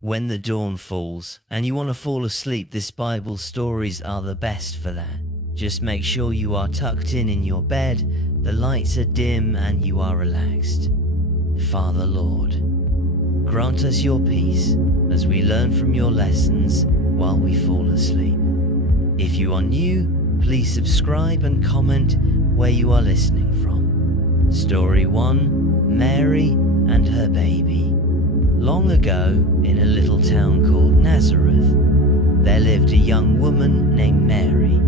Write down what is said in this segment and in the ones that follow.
When the dawn falls and you want to fall asleep, this Bible stories are the best for that. Just make sure you are tucked in your bed, the lights are dim and you are relaxed. Father Lord, grant us your peace as we learn from your lessons while we fall asleep. If you are new, please subscribe and comment where you are listening from. Story 1, Mary and her baby. Long ago, in a little town called Nazareth, there lived a young woman named Mary.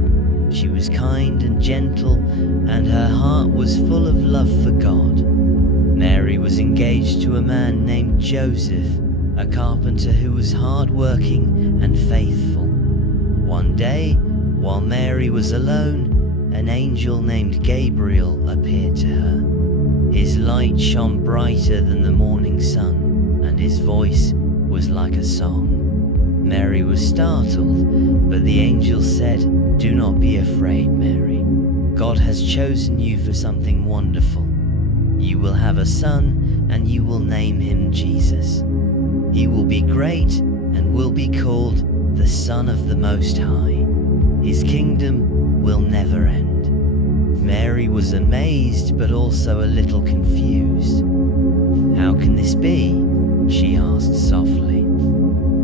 She was kind and gentle, and her heart was full of love for God. Mary was engaged to a man named Joseph, a carpenter who was hard-working and faithful. One day, while Mary was alone, an angel named Gabriel appeared to her. His light shone brighter than the morning sun, and his voice was like a song. Mary was startled, but the angel said, "Do not be afraid, Mary. God has chosen you for something wonderful. You will have a son, and you will name him Jesus. He will be great and will be called the Son of the Most High. His kingdom will never end." Mary was amazed, but also a little confused. "How can this be?" she asked softly.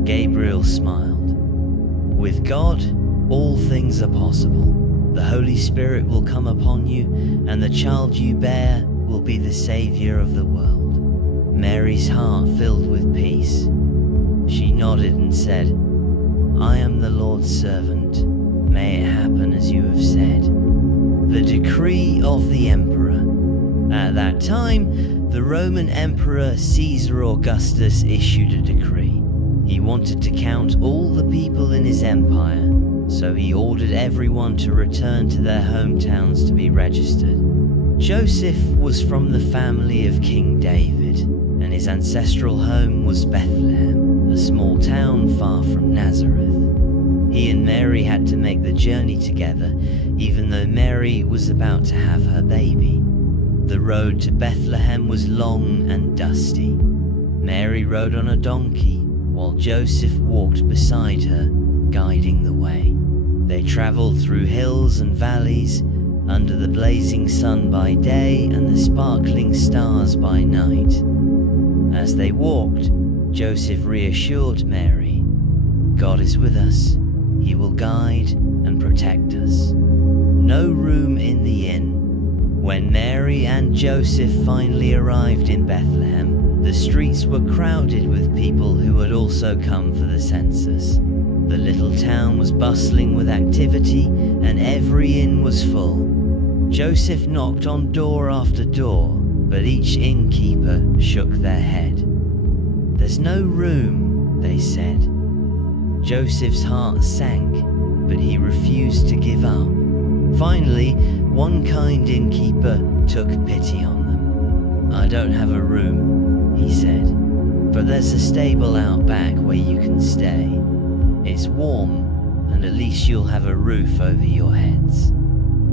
Gabriel smiled. "With God, all things are possible. The Holy Spirit will come upon you, and the child you bear will be the Savior of the world." Mary's heart filled with peace. She nodded and said, "I am the Lord's servant. May it happen as you have said." The decree of the emperor. At that time, the Roman Emperor Caesar Augustus issued a decree. He wanted to count all the people in his empire, so he ordered everyone to return to their hometowns to be registered. Joseph was from the family of King David, and his ancestral home was Bethlehem, a small town far from Nazareth. He and Mary had to make the journey together, even though Mary was about to have her baby. The road to Bethlehem was long and dusty. Mary rode on a donkey, while Joseph walked beside her, guiding the way. They traveled through hills and valleys, under the blazing sun by day and the sparkling stars by night. As they walked, Joseph reassured Mary, "God is with us. He will guide and protect us." No room in the inn. When Mary and Joseph finally arrived in Bethlehem, the streets were crowded with people who had also come for the census. The little town was bustling with activity, and every inn was full. Joseph knocked on door after door, but each innkeeper shook their head. "There's no room," they said. Joseph's heart sank, but he refused to give up. Finally, one kind innkeeper took pity on them. "I don't have a room," he said, "but there's a stable out back where you can stay. It's warm, and at least you'll have a roof over your heads."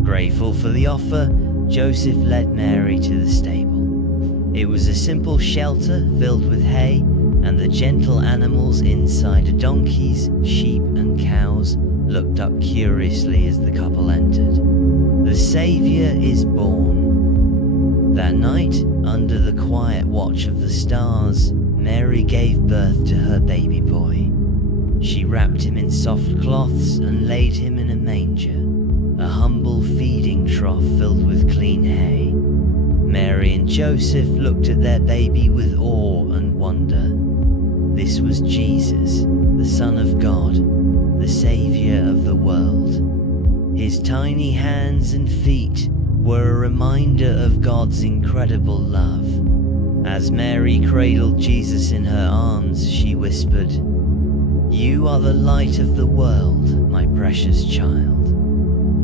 Grateful for the offer, Joseph led Mary to the stable. It was a simple shelter filled with hay, and the gentle animals inside, donkeys, sheep and cows, looked up curiously as the couple entered. "The Savior is born." That night, under the quiet watch of the stars, Mary gave birth to her baby boy. She wrapped him in soft cloths and laid him in a manger, a humble feeding trough filled with clean hay. Mary and Joseph looked at their baby with awe and wonder. This was Jesus, the Son of God, the Savior of the world. His tiny hands and feet were a reminder of God's incredible love. As Mary cradled Jesus in her arms, she whispered, "You are the light of the world, my precious child.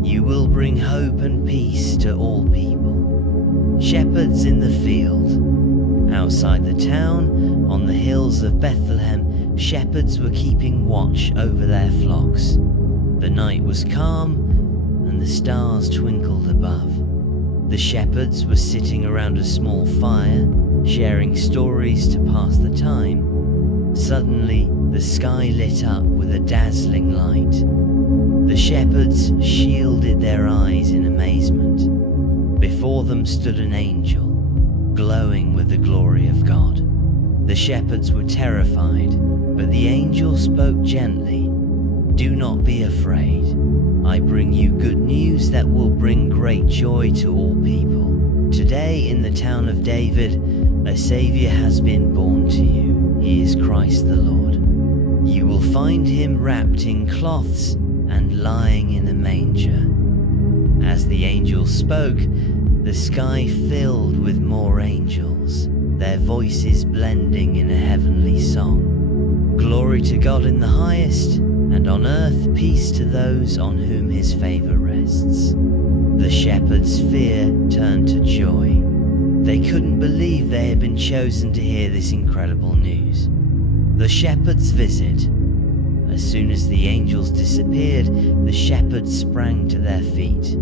You will bring hope and peace to all people." Shepherds in the field. Outside the town, on the hills of Bethlehem, shepherds were keeping watch over their flocks. The night was calm, and the stars twinkled above. The shepherds were sitting around a small fire, sharing stories to pass the time. Suddenly, the sky lit up with a dazzling light. The shepherds shielded their eyes in amazement. Before them stood an angel, glowing with the glory of God. The shepherds were terrified, but the angel spoke gently. "Do not be afraid. I bring you good news that will bring great joy to all people. Today in the town of David, a Savior has been born to you. He is Christ the Lord. You will find him wrapped in cloths and lying in a manger." As the angel spoke, the sky filled with more angels, their voices blending in a heavenly song. "Glory to God in the highest, and on earth peace to those on whom his favor rests." The shepherds' fear turned to joy. They couldn't believe they had been chosen to hear this incredible news. The shepherds' visit. As soon as the angels disappeared, the shepherds sprang to their feet.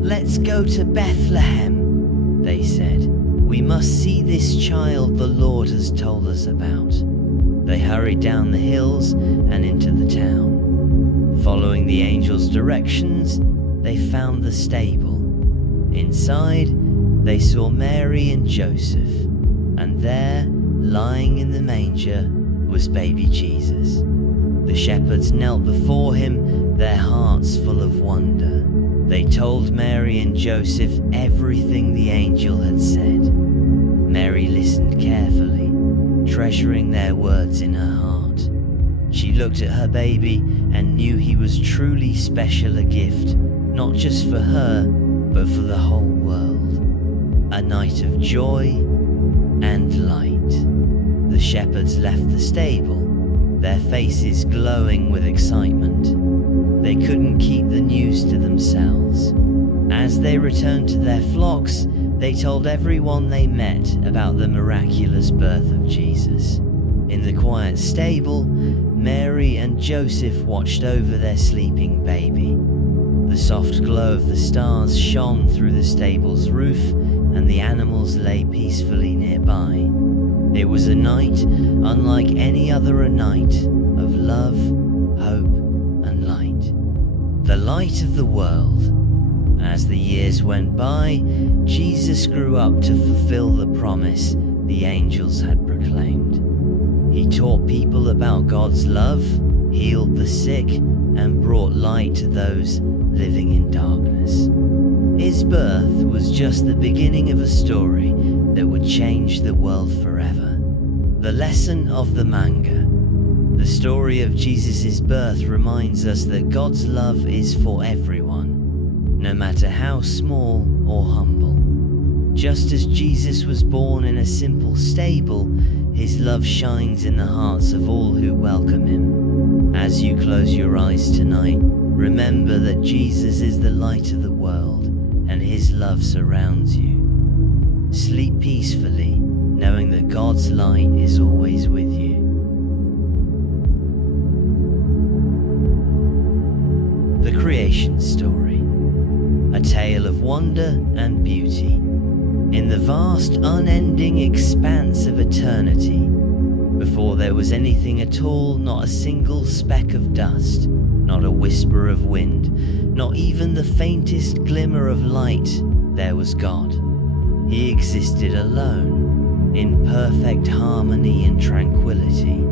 "Let's go to Bethlehem," they said. "We must see this child the Lord has told us about." They hurried down the hills and into the town. Following the angels' directions, they found the stable. Inside, they saw Mary and Joseph, and there, lying in the manger, was baby Jesus. The shepherds knelt before him, their hearts full of wonder. They told Mary and Joseph everything the angel had said. Mary listened carefully, treasuring their words in her heart. She looked at her baby and knew he was truly special, a gift, not just for her, but for the whole world. A night of joy and light. The shepherds left the stable, their faces glowing with excitement. They couldn't keep the news to themselves. As they returned to their flocks, they told everyone they met about the miraculous birth of Jesus. In the quiet stable, Mary and Joseph watched over their sleeping baby. The soft glow of the stars shone through the stable's roof, and the animals lay peacefully nearby. It was a night unlike any other, a night of love, hope, and light. The light of the world. As the years went by, Jesus grew up to fulfill the promise the angels had proclaimed. He taught people about God's love, healed the sick, and brought light to those living in darkness. His birth was just the beginning of a story that would change the world forever. The lesson of the manga. The story of Jesus' birth reminds us that God's love is for everyone, no matter how small or humble. Just as Jesus was born in a simple stable, his love shines in the hearts of all who welcome him. As you close your eyes tonight, remember that Jesus is the light of the world, and his love surrounds you. Sleep peacefully, knowing that God's light is always with you. The creation story. A tale of wonder and beauty. In the vast, unending expanse of eternity, before there was anything at all, not a single speck of dust, not a whisper of wind, not even the faintest glimmer of light, there was God. He existed alone, in perfect harmony and tranquility,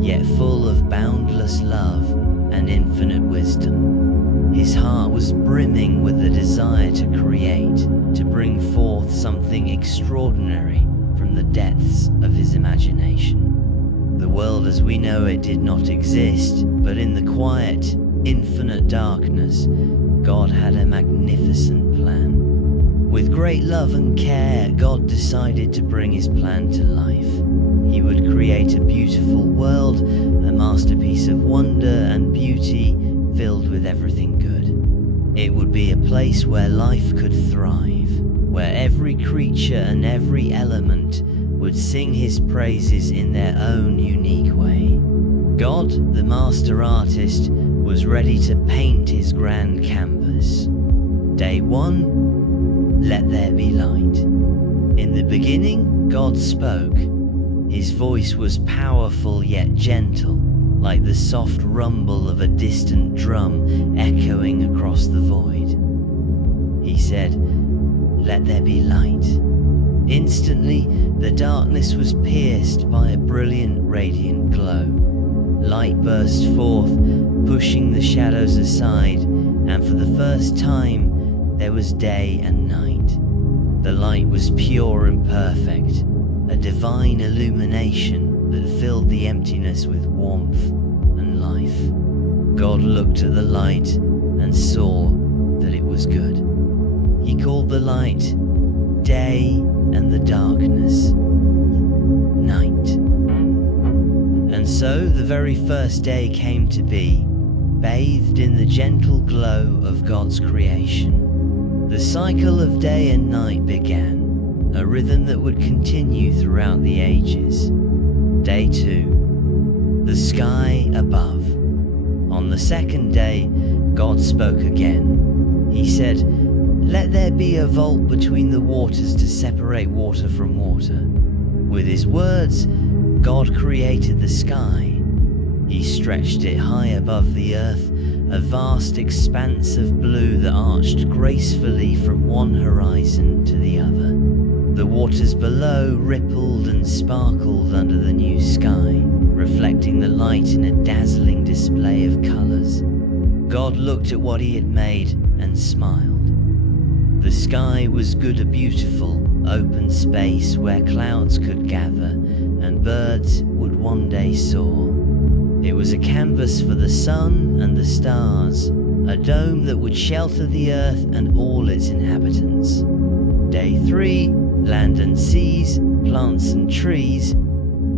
yet full of boundless love and infinite wisdom. His heart was brimming with the desire to create, to bring forth something extraordinary from the depths of his imagination. The world as we know it did not exist, but in the quiet, infinite darkness, God had a magnificent plan. With great love and care, God decided to bring his plan to life. He would create a beautiful world, a masterpiece of wonder and beauty, filled with everything good. It would be a place where life could thrive, where every creature and every element would sing his praises in their own unique way. God, the master artist, was ready to paint his grand canvas. Day 1, let there be light. In the beginning, God spoke, His voice was powerful yet gentle, like the soft rumble of a distant drum echoing across the void. He said, "Let there be light." Instantly, the darkness was pierced by a brilliant, radiant glow. Light burst forth, pushing the shadows aside, and for the first time, there was day and night. The light was pure and perfect, a divine illumination that filled the emptiness with warmth and life. God looked at the light and saw that it was good. He called the light day and the darkness night. And so the very first day came to be, bathed in the gentle glow of God's creation. The cycle of day and night began, a rhythm that would continue throughout the ages. Day 2. The sky above. On the second day, God spoke again. He said, "Let there be a vault between the waters to separate water from water." With his words, God created the sky. He stretched it high above the earth, a vast expanse of blue that arched gracefully from one horizon to the other. The waters below rippled and sparkled under the new sky, reflecting the light in a dazzling display of colors. God looked at what he had made and smiled. The sky was good, a beautiful, open space where clouds could gather and birds would one day soar. It was a canvas for the sun and the stars, a dome that would shelter the earth and all its inhabitants. Day 3, land and seas, plants and trees.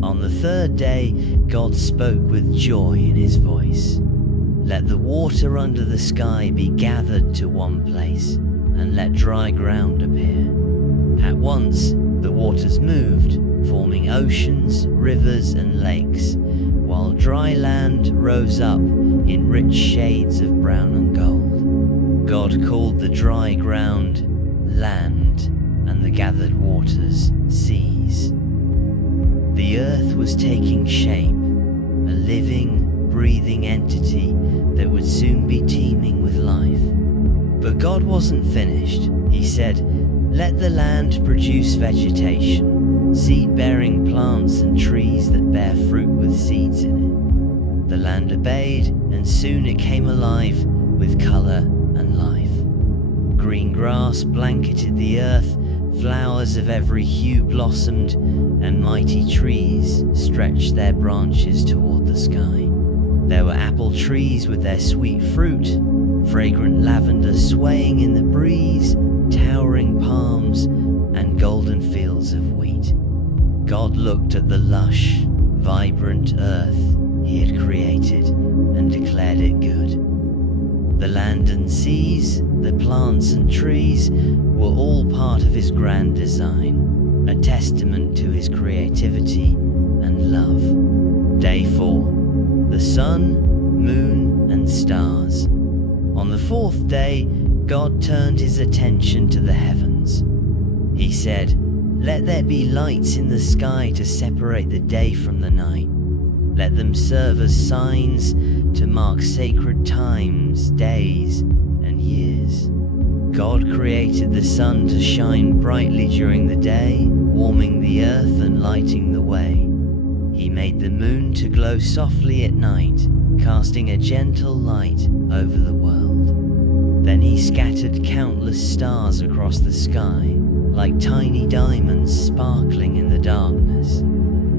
On the third day, God spoke with joy in his voice. "Let the water under the sky be gathered to one place, and let dry ground appear." At once, the waters moved, forming oceans, rivers, and lakes, while dry land rose up in rich shades of brown and gold. God called the dry ground land, and the gathered waters seas. The earth was taking shape, a living, breathing entity that would soon be teeming with life. But God wasn't finished. He said, "Let the land produce vegetation, seed-bearing plants and trees that bear fruit with seeds in it." The land obeyed, and soon it came alive with color and life. Green grass blanketed the earth, flowers of every hue blossomed, and mighty trees stretched their branches toward the sky. There were apple trees with their sweet fruit, fragrant lavender swaying in the breeze, towering palms, and golden fields of wheat. God looked at the lush, vibrant earth he had created and declared it good. The land and seas, the plants and trees were all part of his grand design, a testament to his creativity and love. Day 4. The sun, moon, and stars. On the fourth day, God turned his attention to the heavens. He said, "Let there be lights in the sky to separate the day from the night. Let them serve as signs to mark sacred times, days, and years." God created the sun to shine brightly during the day, warming the earth and lighting the way. He made the moon to glow softly at night, casting a gentle light over the world. Then he scattered countless stars across the sky, like tiny diamonds sparkling in the darkness.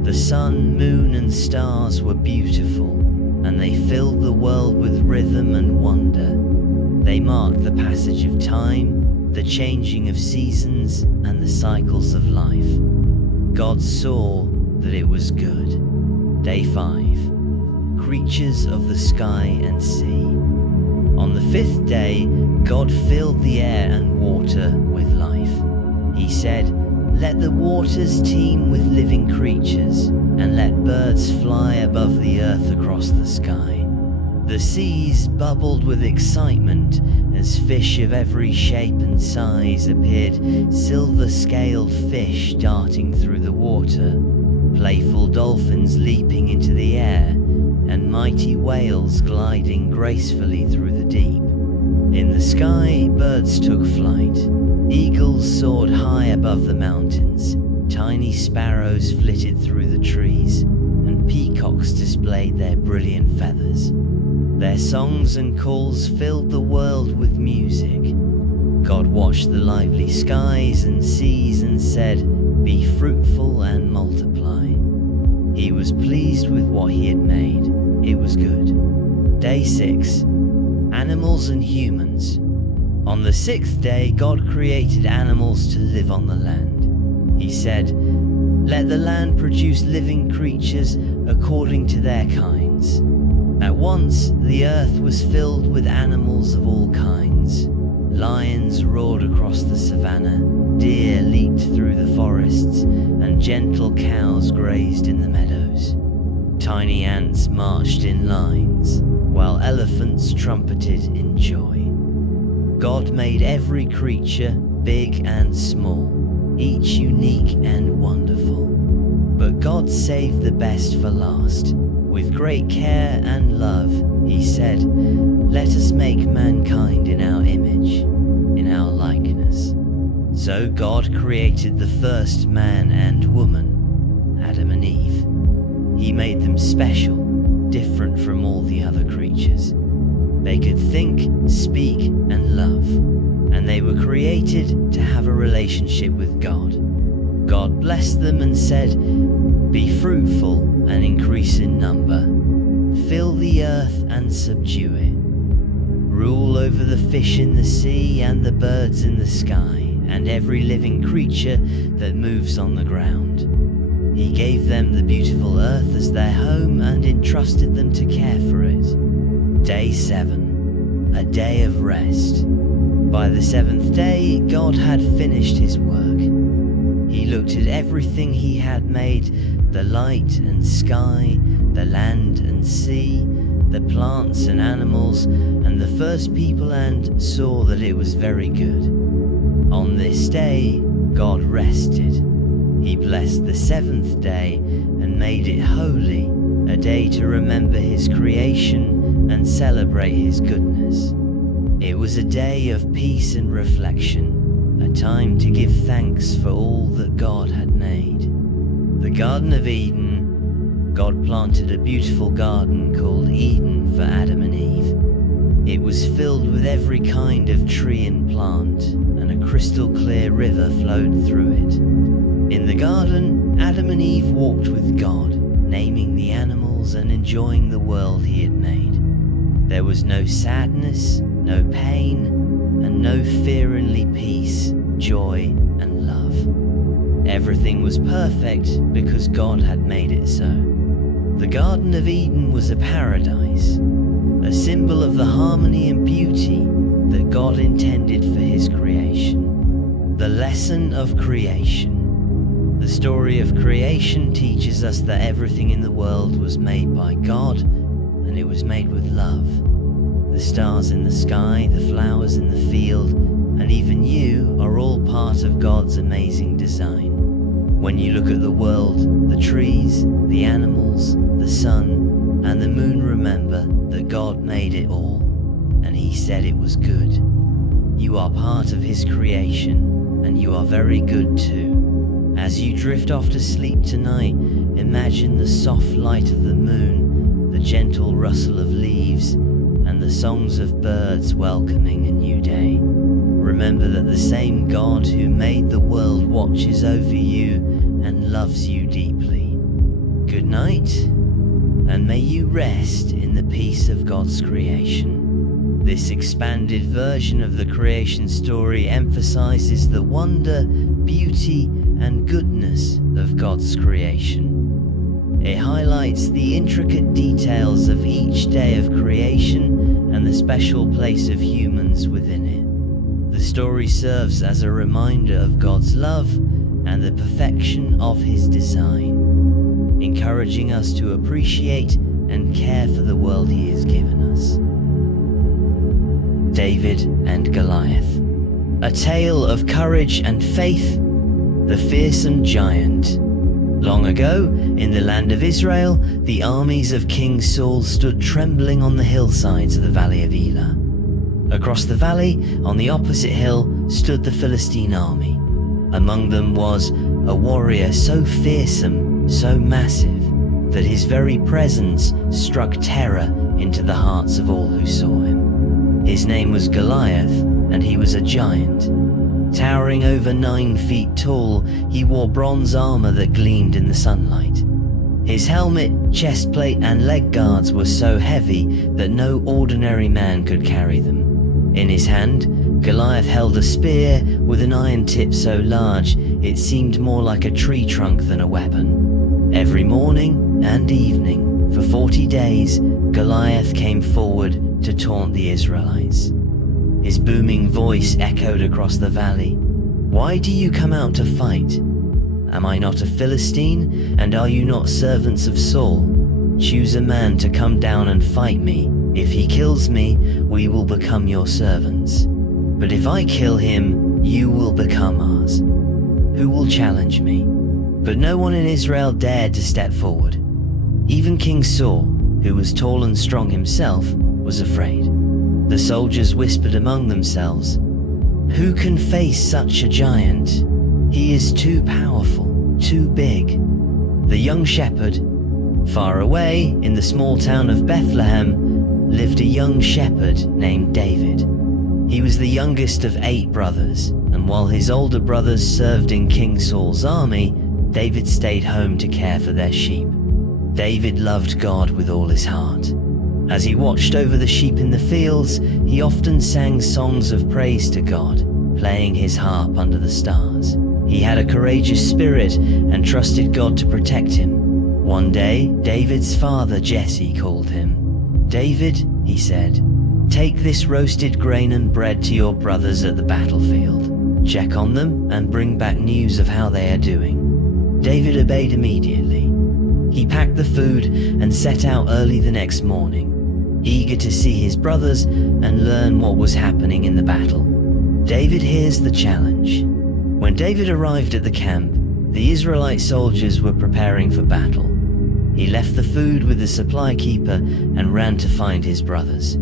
The sun, moon, and stars were beautiful, and they filled the world with rhythm and wonder. They marked the passage of time, the changing of seasons, and the cycles of life. God saw that it was good. Day 5. Creatures of the sky and sea. On the fifth day, God filled the air and water with life. He said, "Let the waters teem with living creatures, and let birds fly above the earth across the sky." The seas bubbled with excitement as fish of every shape and size appeared, silver-scaled fish darting through the water, playful dolphins leaping into the air, and mighty whales gliding gracefully through the deep. In the sky, birds took flight. Eagles soared high above the mountains. Tiny sparrows flitted through the trees, and peacocks displayed their brilliant feathers. Their songs and calls filled the world with music. God watched the lively skies and seas and said, "Be fruitful and multiply." He was pleased with what he had made. It was good. Day 6. Animals and humans. On the 6th day, God created animals to live on the land. He said, "Let the land produce living creatures according to their kinds." At once, the earth was filled with animals of all kinds. Lions roared across the savannah, deer leaped through the forests, and gentle cows grazed in the meadows. Tiny ants marched in lines, while elephants trumpeted in joy. God made every creature, big and small, each unique and wonderful. But God saved the best for last. With great care and love, he said, "Let us make mankind in our image, in our likeness." So God created the first man and woman, Adam and Eve. He made them special, different from all the other creatures. They could think, speak, and love, and they were created to have a relationship with God. God blessed them and said, "Be fruitful and increase in number. Fill the earth and subdue it. Rule over the fish in the sea and the birds in the sky, and every living creature that moves on the ground." He gave them the beautiful earth as their home and entrusted them to care for it. Day 7. A day of rest. By the 7th day, God had finished his work. He looked at everything he had made, the light and sky, the land and sea, the plants and animals, and the first people, and saw that it was very good. On this day, God rested. He blessed the 7th day and made it holy, a day to remember his creation and celebrate his goodness. It was a day of peace and reflection, a time to give thanks for all that God had made. The Garden of Eden. God planted a beautiful garden called Eden for Adam and Eve. It was filled with every kind of tree and plant, and a crystal clear river flowed through it. In the garden, Adam and Eve walked with God, naming the animals and enjoying the world he had made. There was no sadness, no pain, and no fear, only peace, joy, and love. Everything was perfect because God had made it so. The Garden of Eden was a paradise, a symbol of the harmony and beauty that God intended for his creation. The lesson of creation. The story of creation teaches us that everything in the world was made by God, and it was made with love. The stars in the sky, the flowers in the field, and even you are all part of God's amazing design. When you look at the world, the trees, the animals, the sun, and the moon, remember that God made it all, and he said it was good. You are part of his creation, and you are very good too. As you drift off to sleep tonight, imagine the soft light of the moon, the gentle rustle of leaves, and the songs of birds welcoming a new day. Remember that the same God who made the world watches over you and loves you deeply. Good night, and may you rest in the peace of God's creation. This expanded version of the creation story emphasizes the wonder, beauty, and goodness of God's creation. It highlights the intricate details of each day of creation and the special place of humans within it. The story serves as a reminder of God's love and the perfection of his design, encouraging us to appreciate and care for the world he has given us. David and Goliath. A tale of courage and faith, the fearsome giant. Long ago, in the land of Israel, the armies of King Saul stood trembling on the hillsides of the valley of Elah. Across the valley, on the opposite hill, stood the Philistine army. Among them was a warrior so fearsome, so massive, that his very presence struck terror into the hearts of all who saw him. His name was Goliath, and he was a giant. Towering over 9 feet tall, he wore bronze armor that gleamed in the sunlight. His helmet, chest plate, and leg guards were so heavy that no ordinary man could carry them. In his hand, Goliath held a spear with an iron tip so large it seemed more like a tree trunk than a weapon. Every morning and evening, for 40 days, Goliath came forward to taunt the Israelites. His booming voice echoed across the valley. "Why do you come out to fight? Am I not a Philistine, and are you not servants of Saul? Choose a man to come down and fight me. If he kills me, we will become your servants. But if I kill him, you will become ours. Who will challenge me?" But no one in Israel dared to step forward. Even King Saul, who was tall and strong himself, was afraid. The soldiers whispered among themselves, "Who can face such a giant? He is too powerful, too big." The young shepherd, far away in the small town of Bethlehem, lived a young shepherd named David. He was the youngest of 8 brothers, and while his older brothers served in King Saul's army, David stayed home to care for their sheep. David loved God with all his heart. As he watched over the sheep in the fields, he often sang songs of praise to God, playing his harp under the stars. He had a courageous spirit and trusted God to protect him. One day, David's father Jesse called him. "David," he said, "take this roasted grain and bread to your brothers at the battlefield. Check on them and bring back news of how they are doing." David obeyed immediately. He packed the food and set out early the next morning, eager to see his brothers and learn what was happening in the battle. David hears the challenge. When David arrived at the camp, the Israelite soldiers were preparing for battle. He left the food with the supply keeper and ran to find his brothers.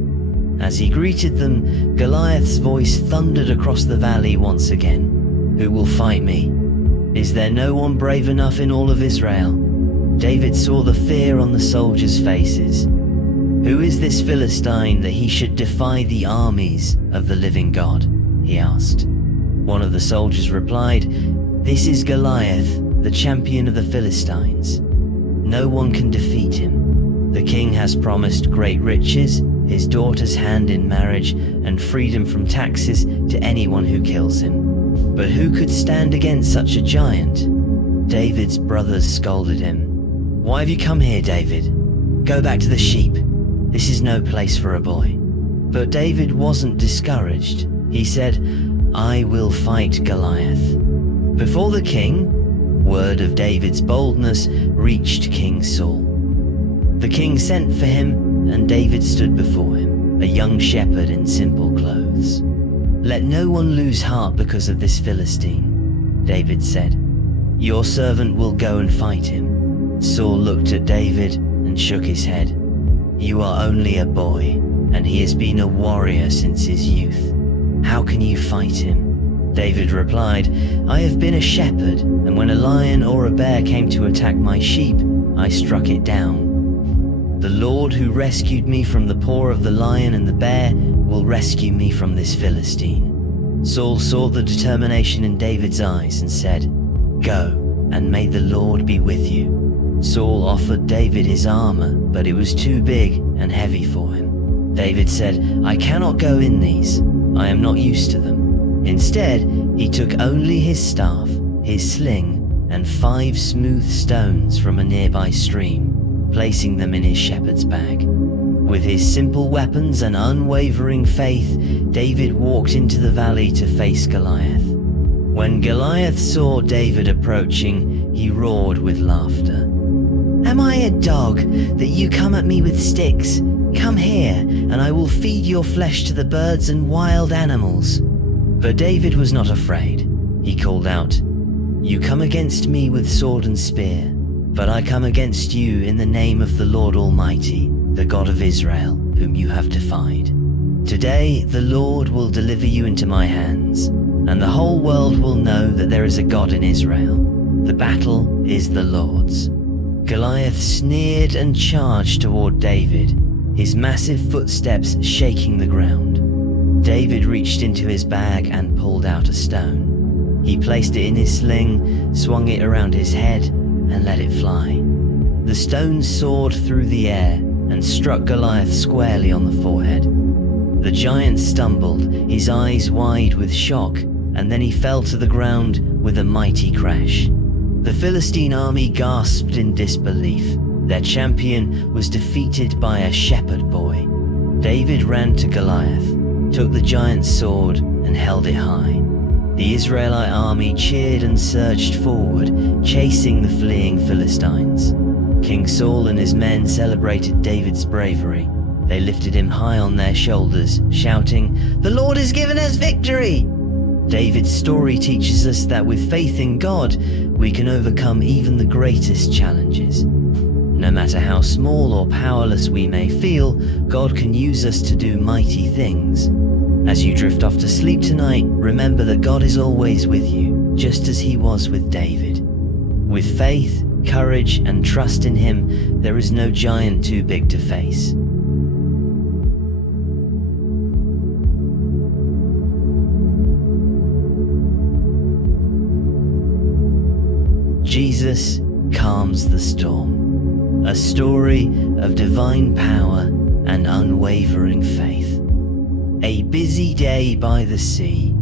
As he greeted them, Goliath's voice thundered across the valley once again. "Who will fight me? Is there no one brave enough in all of Israel?" David saw the fear on the soldiers' faces. "Who is this Philistine that he should defy the armies of the living God?" he asked. One of the soldiers replied, "This is Goliath, the champion of the Philistines. No one can defeat him. The king has promised great riches, his daughter's hand in marriage, and freedom from taxes to anyone who kills him. But who could stand against such a giant?" David's brothers scolded him. "Why have you come here, David? Go back to the sheep. This is no place for a boy." But David wasn't discouraged. He said, "I will fight Goliath." Before the king, word of David's boldness reached King Saul. The king sent for him, and David stood before him, a young shepherd in simple clothes. "Let no one lose heart because of this Philistine," David said. "Your servant will go and fight him." Saul looked at David and shook his head. "You are only a boy, and he has been a warrior since his youth. How can you fight him?" David replied, "I have been a shepherd, and when a lion or a bear came to attack my sheep, I struck it down. The Lord who rescued me from the paw of the lion and the bear will rescue me from this Philistine." Saul saw the determination in David's eyes and said, "Go, and may the Lord be with you." Saul offered David his armor, but it was too big and heavy for him. David said, "I cannot go in these. I am not used to them." Instead, he took only his staff, his sling, and 5 smooth stones from a nearby stream, placing them in his shepherd's bag. With his simple weapons and unwavering faith, David walked into the valley to face Goliath. When Goliath saw David approaching, he roared with laughter. "Am I a dog that you come at me with sticks? Come here, and I will feed your flesh to the birds and wild animals." But David was not afraid. He called out, You come against me with sword and spear, but I come against you in the name of the Lord Almighty, the God of Israel, whom you have defied. Today the Lord will deliver you into my hands, and the whole world will know that there is a God in Israel. The battle is the Lord's." Goliath sneered and charged toward David, his massive footsteps shaking the ground. David reached into his bag and pulled out a stone. He placed it in his sling, swung it around his head, and let it fly. The stone soared through the air and struck Goliath squarely on the forehead. The giant stumbled, his eyes wide with shock, and then he fell to the ground with a mighty crash. The Philistine army gasped in disbelief. Their champion was defeated by a shepherd boy. David ran to Goliath, took the giant's sword, and held it high. The Israelite army cheered and surged forward, chasing the fleeing Philistines. King Saul and his men celebrated David's bravery. They lifted him high on their shoulders, shouting, "The Lord has given us victory!" David's story teaches us that with faith in God, we can overcome even the greatest challenges. No matter how small or powerless we may feel, God can use us to do mighty things. As you drift off to sleep tonight, remember that God is always with you, just as he was with David. With faith, courage, and trust in him, there is no giant too big to face. Jesus calms the storm. A story of divine power and unwavering faith. A busy day by the sea.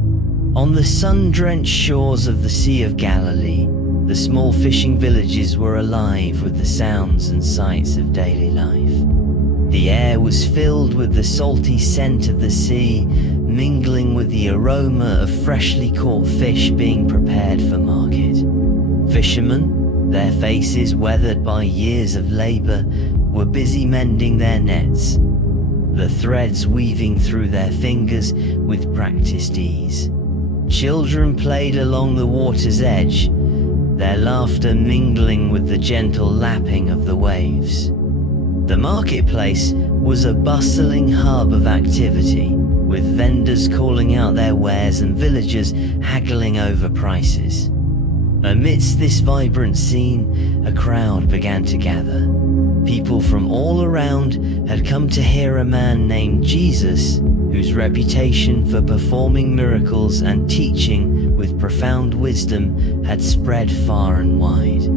On the sun-drenched shores of the Sea of Galilee, the small fishing villages were alive with the sounds and sights of daily life. The air was filled with the salty scent of the sea, mingling with the aroma of freshly caught fish being prepared for market. Fishermen, their faces weathered by years of labor, were busy mending their nets, the threads weaving through their fingers with practiced ease. Children played along the water's edge, their laughter mingling with the gentle lapping of the waves. The marketplace was a bustling hub of activity, with vendors calling out their wares and villagers haggling over prices. Amidst this vibrant scene, a crowd began to gather. People from all around had come to hear a man named Jesus, whose reputation for performing miracles and teaching with profound wisdom had spread far and wide.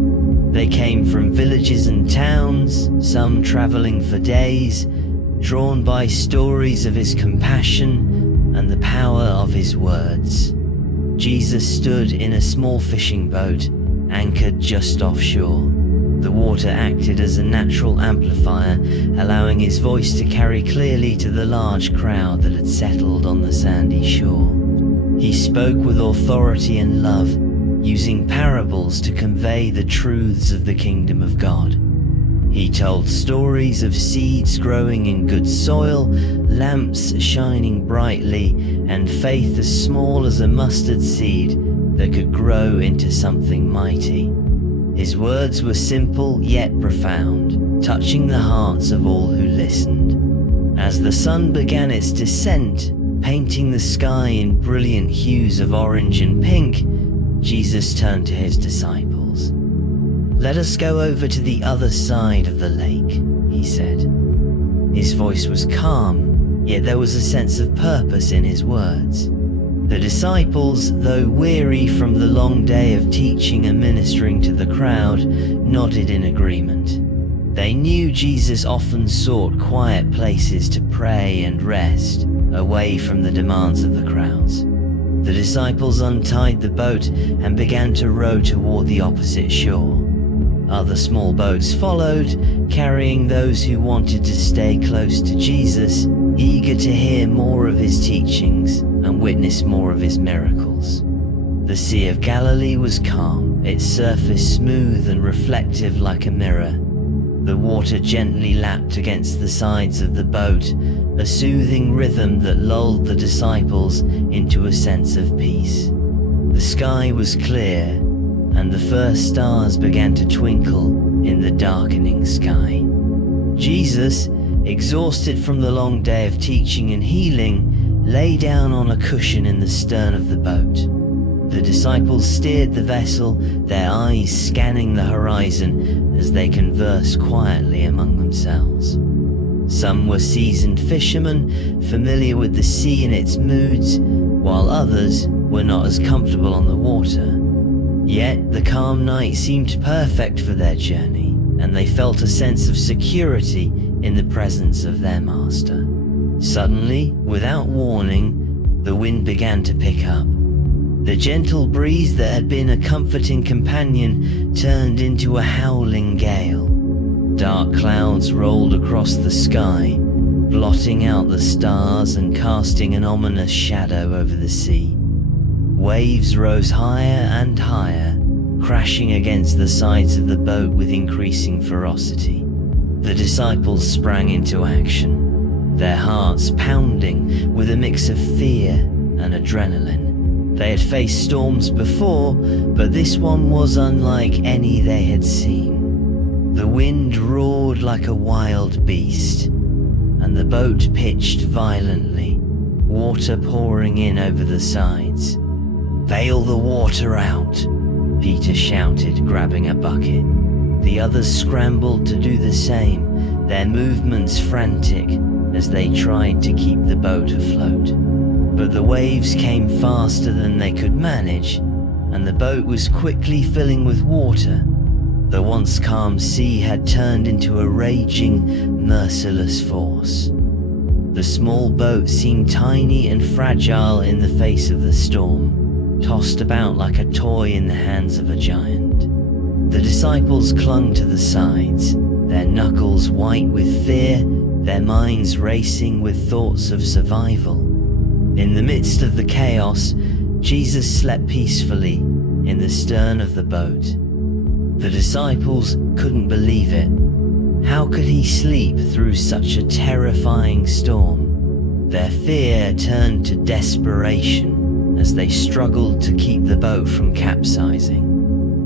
They came from villages and towns, some traveling for days, drawn by stories of his compassion and the power of his words. Jesus stood in a small fishing boat, anchored just offshore. The water acted as a natural amplifier, allowing his voice to carry clearly to the large crowd that had settled on the sandy shore. He spoke with authority and love, using parables to convey the truths of the kingdom of God. He told stories of seeds growing in good soil, lamps shining brightly, and faith as small as a mustard seed that could grow into something mighty. His words were simple yet profound, touching the hearts of all who listened. As the sun began its descent, painting the sky in brilliant hues of orange and pink, Jesus turned to his disciples. "Let us go over to the other side of the lake," he said. His voice was calm, yet there was a sense of purpose in his words. The disciples, though weary from the long day of teaching and ministering to the crowd, nodded in agreement. They knew Jesus often sought quiet places to pray and rest, away from the demands of the crowds. The disciples untied the boat and began to row toward the opposite shore. Other small boats followed, carrying those who wanted to stay close to Jesus, eager to hear more of his teachings and witness more of his miracles. The Sea of Galilee was calm, its surface smooth and reflective like a mirror. The water gently lapped against the sides of the boat, a soothing rhythm that lulled the disciples into a sense of peace. The sky was clear, and the first stars began to twinkle in the darkening sky. Jesus, exhausted from the long day of teaching and healing, lay down on a cushion in the stern of the boat. The disciples steered the vessel, their eyes scanning the horizon as they conversed quietly among themselves. Some were seasoned fishermen, familiar with the sea and its moods, while others were not as comfortable on the water. Yet the calm night seemed perfect for their journey, and they felt a sense of security in the presence of their master. Suddenly, without warning, the wind began to pick up. The gentle breeze that had been a comforting companion turned into a howling gale. Dark clouds rolled across the sky, blotting out the stars and casting an ominous shadow over the sea. Waves rose higher and higher, crashing against the sides of the boat with increasing ferocity. The disciples sprang into action, their hearts pounding with a mix of fear and adrenaline. They had faced storms before, but this one was unlike any they had seen. The wind roared like a wild beast, and the boat pitched violently, water pouring in over the sides. "Bail the water out," Peter shouted, grabbing a bucket. The others scrambled to do the same, their movements frantic as they tried to keep the boat afloat. But the waves came faster than they could manage, and the boat was quickly filling with water. The once calm sea had turned into a raging, merciless force. The small boat seemed tiny and fragile in the face of the storm, tossed about like a toy in the hands of a giant. The disciples clung to the sides, their knuckles white with fear, their minds racing with thoughts of survival. In the midst of the chaos, Jesus slept peacefully in the stern of the boat. The disciples couldn't believe it. How could he sleep through such a terrifying storm? Their fear turned to desperation as they struggled to keep the boat from capsizing.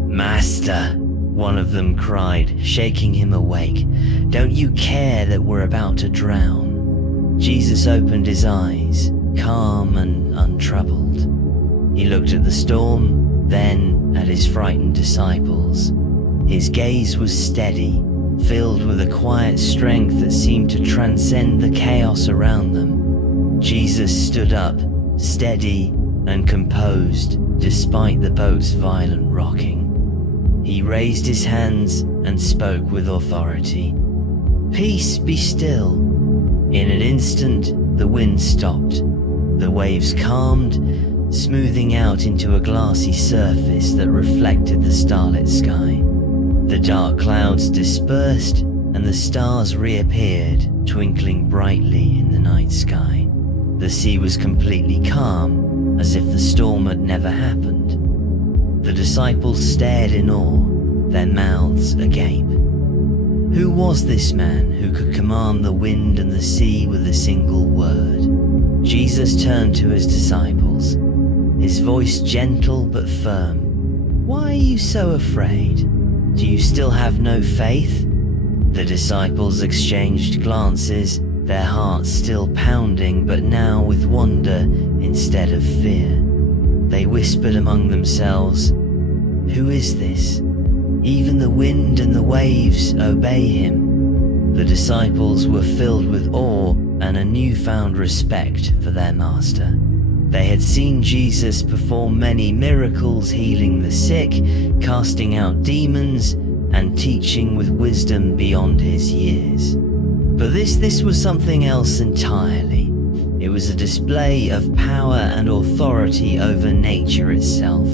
"Master," one of them cried, shaking him awake, "don't you care that we're about to drown?" Jesus opened his eyes, calm and untroubled. He looked at the storm, then at his frightened disciples. His gaze was steady, filled with a quiet strength that seemed to transcend the chaos around them. Jesus stood up, steady and composed despite the boat's violent rocking. He raised his hands and spoke with authority. "Peace, be still." In an instant, the wind stopped. The waves calmed, smoothing out into a glassy surface that reflected the starlit sky. The dark clouds dispersed and the stars reappeared, twinkling brightly in the night sky. The sea was completely calm, as if the storm had never happened. The disciples stared in awe, their mouths agape. Who was this man who could command the wind and the sea with a single word? Jesus turned to his disciples, his voice gentle but firm. "Why are you so afraid? Do you still have no faith?" The disciples exchanged glances, their hearts still pounding, but now with wonder instead of fear. They whispered among themselves, "Who is this? Even the wind and the waves obey him." The disciples were filled with awe and a newfound respect for their master. They had seen Jesus perform many miracles, healing the sick, casting out demons, and teaching with wisdom beyond his years. But this was something else entirely. It was a display of power and authority over nature itself.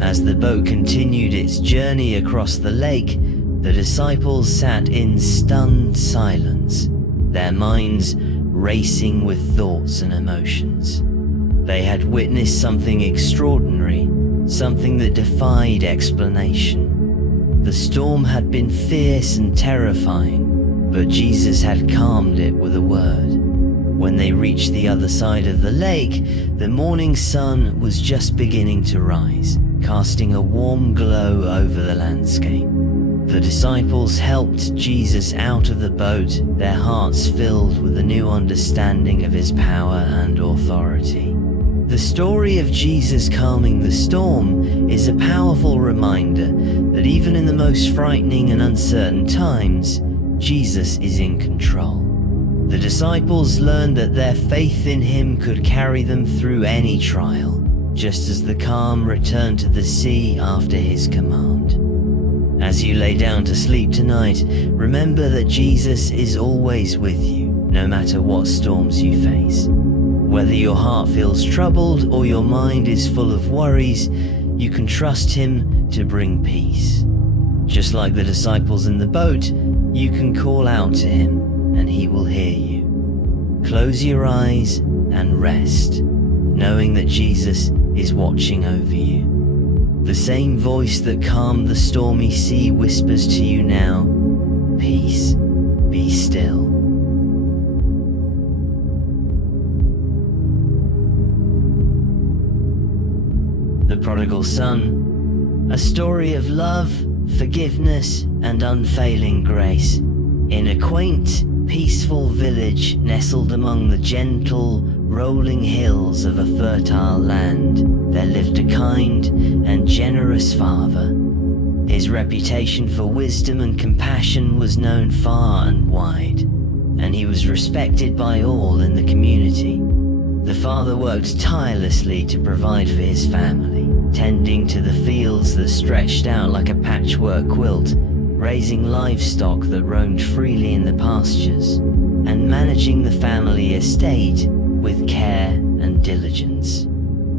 As the boat continued its journey across the lake, the disciples sat in stunned silence, their minds racing with thoughts and emotions. They had witnessed something extraordinary, something that defied explanation. The storm had been fierce and terrifying, but Jesus had calmed it with a word. When they reached the other side of the lake, the morning sun was just beginning to rise, casting a warm glow over the landscape. The disciples helped Jesus out of the boat, their hearts filled with a new understanding of his power and authority. The story of Jesus calming the storm is a powerful reminder that even in the most frightening and uncertain times, Jesus is in control. The disciples learned that their faith in him could carry them through any trial, just as the calm returned to the sea after his command. As you lay down to sleep tonight, remember that Jesus is always with you, no matter what storms you face. Whether your heart feels troubled or your mind is full of worries, you can trust him to bring peace. Just like the disciples in the boat, you can call out to him and he will hear you. Close your eyes and rest, knowing that Jesus is watching over you. The same voice that calmed the stormy sea whispers to you now, "Peace, be still." The Prodigal Son, a story of love, forgiveness, and unfailing grace. In a quaint, peaceful village nestled among the gentle, rolling hills of a fertile land, there lived a kind and generous father. His reputation for wisdom and compassion was known far and wide, and he was respected by all in the community. The father worked tirelessly to provide for his family, tending to the fields that stretched out like a patchwork quilt, raising livestock that roamed freely in the pastures, and managing the family estate with care and diligence.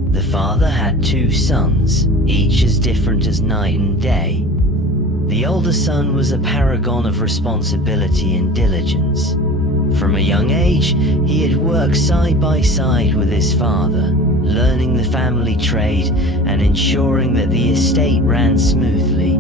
The father had 2 sons, each as different as night and day. The older son was a paragon of responsibility and diligence. From a young age, he had worked side by side with his father, learning the family trade and ensuring that the estate ran smoothly.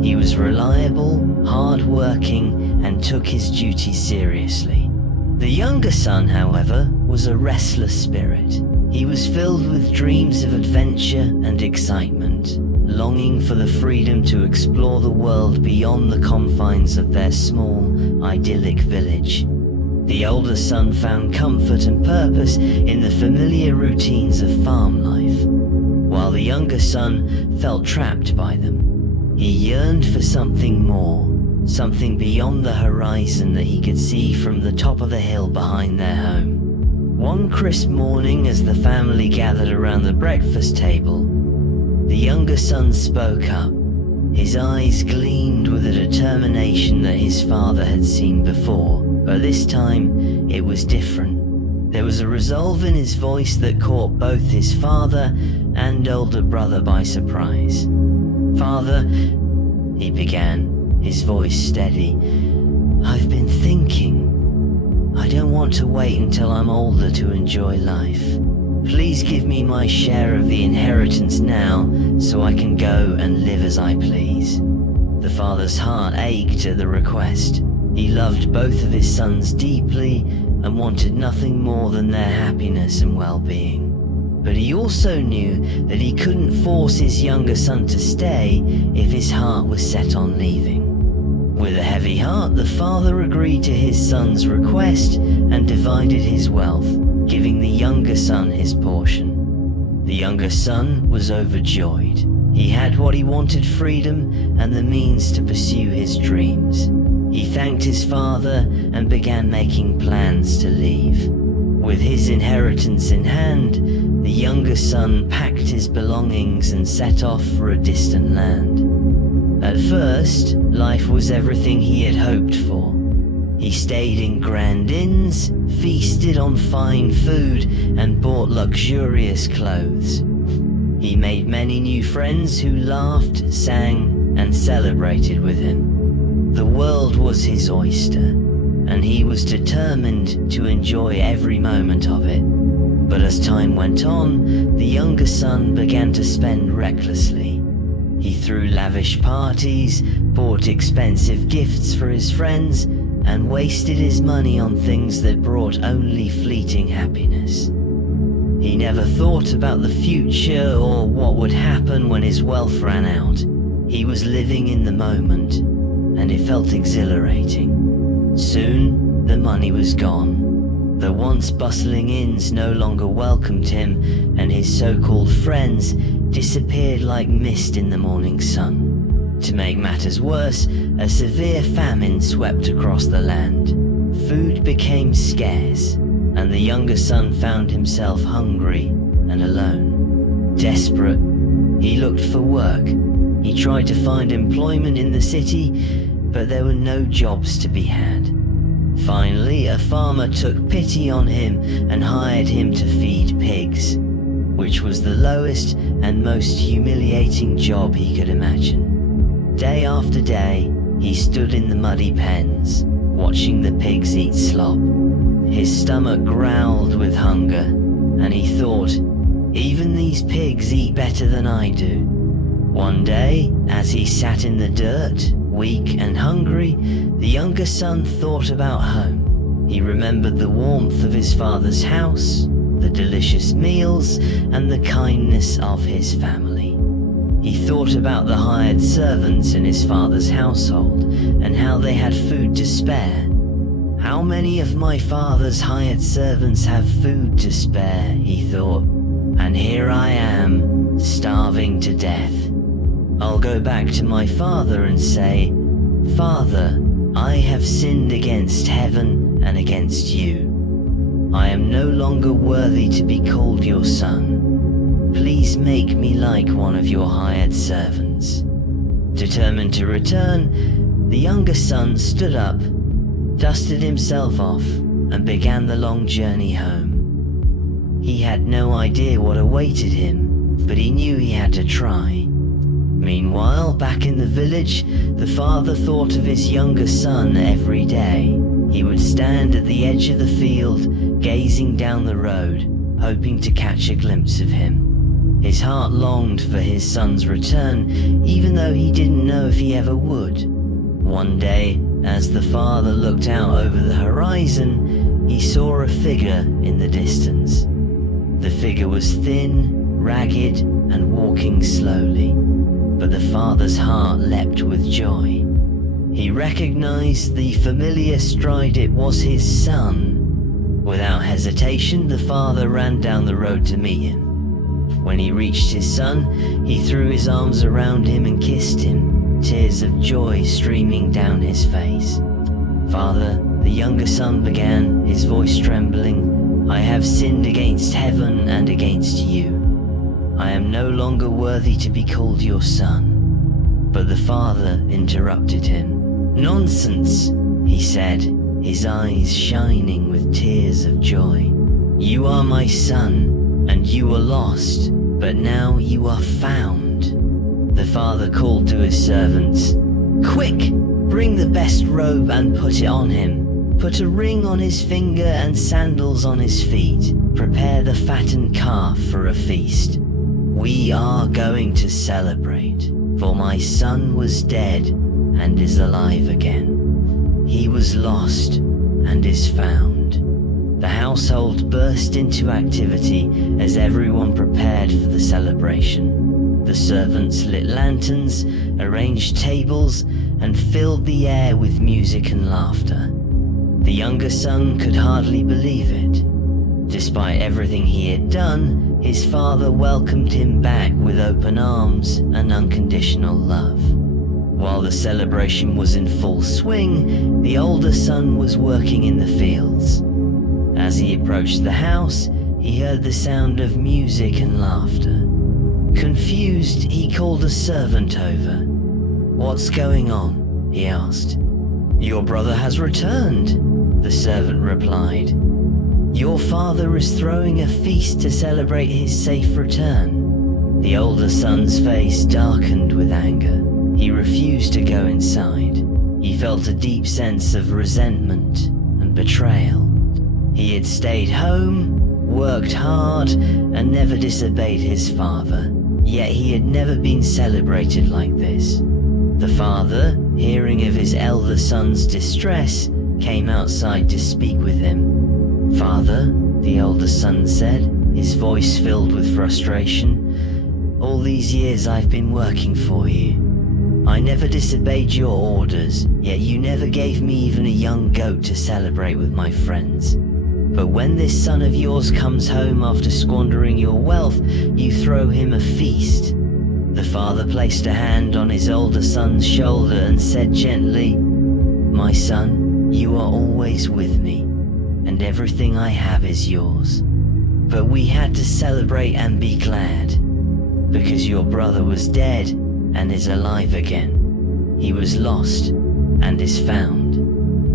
He was reliable, hard-working, and took his duties seriously. The younger son, however, was a restless spirit. He was filled with dreams of adventure and excitement, longing for the freedom to explore the world beyond the confines of their small, idyllic village. The older son found comfort and purpose in the familiar routines of farm life, while the younger son felt trapped by them. He yearned for something more, something beyond the horizon that he could see from the top of the hill behind their home. One crisp morning, as the family gathered around the breakfast table, the younger son spoke up. His eyes gleamed with a determination that his father had seen before, but this time it was different. There was a resolve in his voice that caught both his father and older brother by surprise. "Father," he began, his voice steady, "I've been thinking. I don't want to wait until I'm older to enjoy life. Please give me my share of the inheritance now so I can go and live as I please." The father's heart ached at the request. He loved both of his sons deeply and wanted nothing more than their happiness and well-being. But he also knew that he couldn't force his younger son to stay if his heart was set on leaving. With a heavy heart, the father agreed to his son's request and divided his wealth, giving the younger son his portion. The younger son was overjoyed. He had what he wanted: freedom and the means to pursue his dreams. He thanked his father and began making plans to leave. With his inheritance in hand, the younger son packed his belongings and set off for a distant land. At first, life was everything he had hoped for. He stayed in grand inns, feasted on fine food, and bought luxurious clothes. He made many new friends who laughed, sang, and celebrated with him. The world was his oyster, and he was determined to enjoy every moment of it. But as time went on, the younger son began to spend recklessly. He threw lavish parties, bought expensive gifts for his friends, and wasted his money on things that brought only fleeting happiness. He never thought about the future or what would happen when his wealth ran out. He was living in the moment, and it felt exhilarating. Soon, the money was gone. The once bustling inns no longer welcomed him, and his so-called friends disappeared like mist in the morning sun. To make matters worse, a severe famine swept across the land. Food became scarce, and the younger son found himself hungry and alone. Desperate, he looked for work. He tried to find employment in the city, but there were no jobs to be had. Finally, a farmer took pity on him and hired him to feed pigs, which was the lowest and most humiliating job he could imagine. Day after day, he stood in the muddy pens, watching the pigs eat slop. His stomach growled with hunger, and he thought, even these pigs eat better than I do. One day, as he sat in the dirt, weak and hungry, the younger son thought about home. He remembered the warmth of his father's house, the delicious meals, and the kindness of his family. He thought about the hired servants in his father's household and how they had food to spare. How many of my father's hired servants have food to spare, he thought, and here I am, starving to death. I'll go back to my father and say, Father, I have sinned against heaven and against you. I am no longer worthy to be called your son. Please make me like one of your hired servants. Determined to return, the younger son stood up, dusted himself off, and began the long journey home. He had no idea what awaited him, but he knew he had to try. Meanwhile, back in the village, the father thought of his younger son every day. He would stand at the edge of the field, gazing down the road, hoping to catch a glimpse of him. His heart longed for his son's return, even though he didn't know if he ever would. One day, as the father looked out over the horizon, he saw a figure in the distance. The figure was thin, ragged, and walking slowly, but the father's heart leapt with joy. He recognized the familiar stride. It was his son. Without hesitation, the father ran down the road to meet him. When he reached his son, he threw his arms around him and kissed him, tears of joy streaming down his face. Father, the younger son began, his voice trembling, I have sinned against heaven and against you. I am no longer worthy to be called your son. But the father interrupted him. Nonsense, he said, his eyes shining with tears of joy. You are my son, and you were lost, but now you are found. The father called to his servants, Quick, bring the best robe and put it on him. Put a ring on his finger and sandals on his feet. Prepare the fattened calf for a feast. We are going to celebrate, for my son was dead and is alive again. He was lost and is found. The household burst into activity as everyone prepared for the celebration. The servants lit lanterns, arranged tables, and filled the air with music and laughter. The younger son could hardly believe it. Despite everything he had done, his father welcomed him back with open arms and unconditional love. While the celebration was in full swing, the older son was working in the fields. As he approached the house, he heard the sound of music and laughter. Confused, he called a servant over. What's going on? He asked. Your brother has returned, the servant replied. Your father is throwing a feast to celebrate his safe return. The older son's face darkened with anger. He refused to go inside. He felt a deep sense of resentment and betrayal. He had stayed home, worked hard, and never disobeyed his father. Yet he had never been celebrated like this. The father, hearing of his elder son's distress, came outside to speak with him. Father, the older son said, his voice filled with frustration. "All these years I've been working for you. I never disobeyed your orders, yet you never gave me even a young goat to celebrate with my friends. But when this son of yours comes home after squandering your wealth, you throw him a feast." The father placed a hand on his older son's shoulder and said gently, "My son, you are always with me, and everything I have is yours. But we had to celebrate and be glad, because your brother was dead and is alive again. He was lost and is found."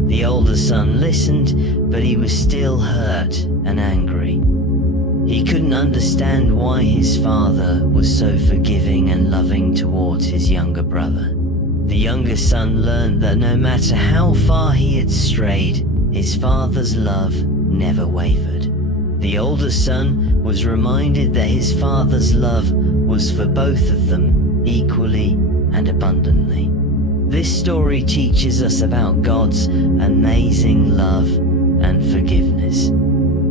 The older son listened, but he was still hurt and angry. He couldn't understand why his father was so forgiving and loving towards his younger brother. The younger son learned that no matter how far he had strayed, his father's love never wavered. The older son was reminded that his father's love was for both of them equally and abundantly. This story teaches us about God's amazing love and forgiveness.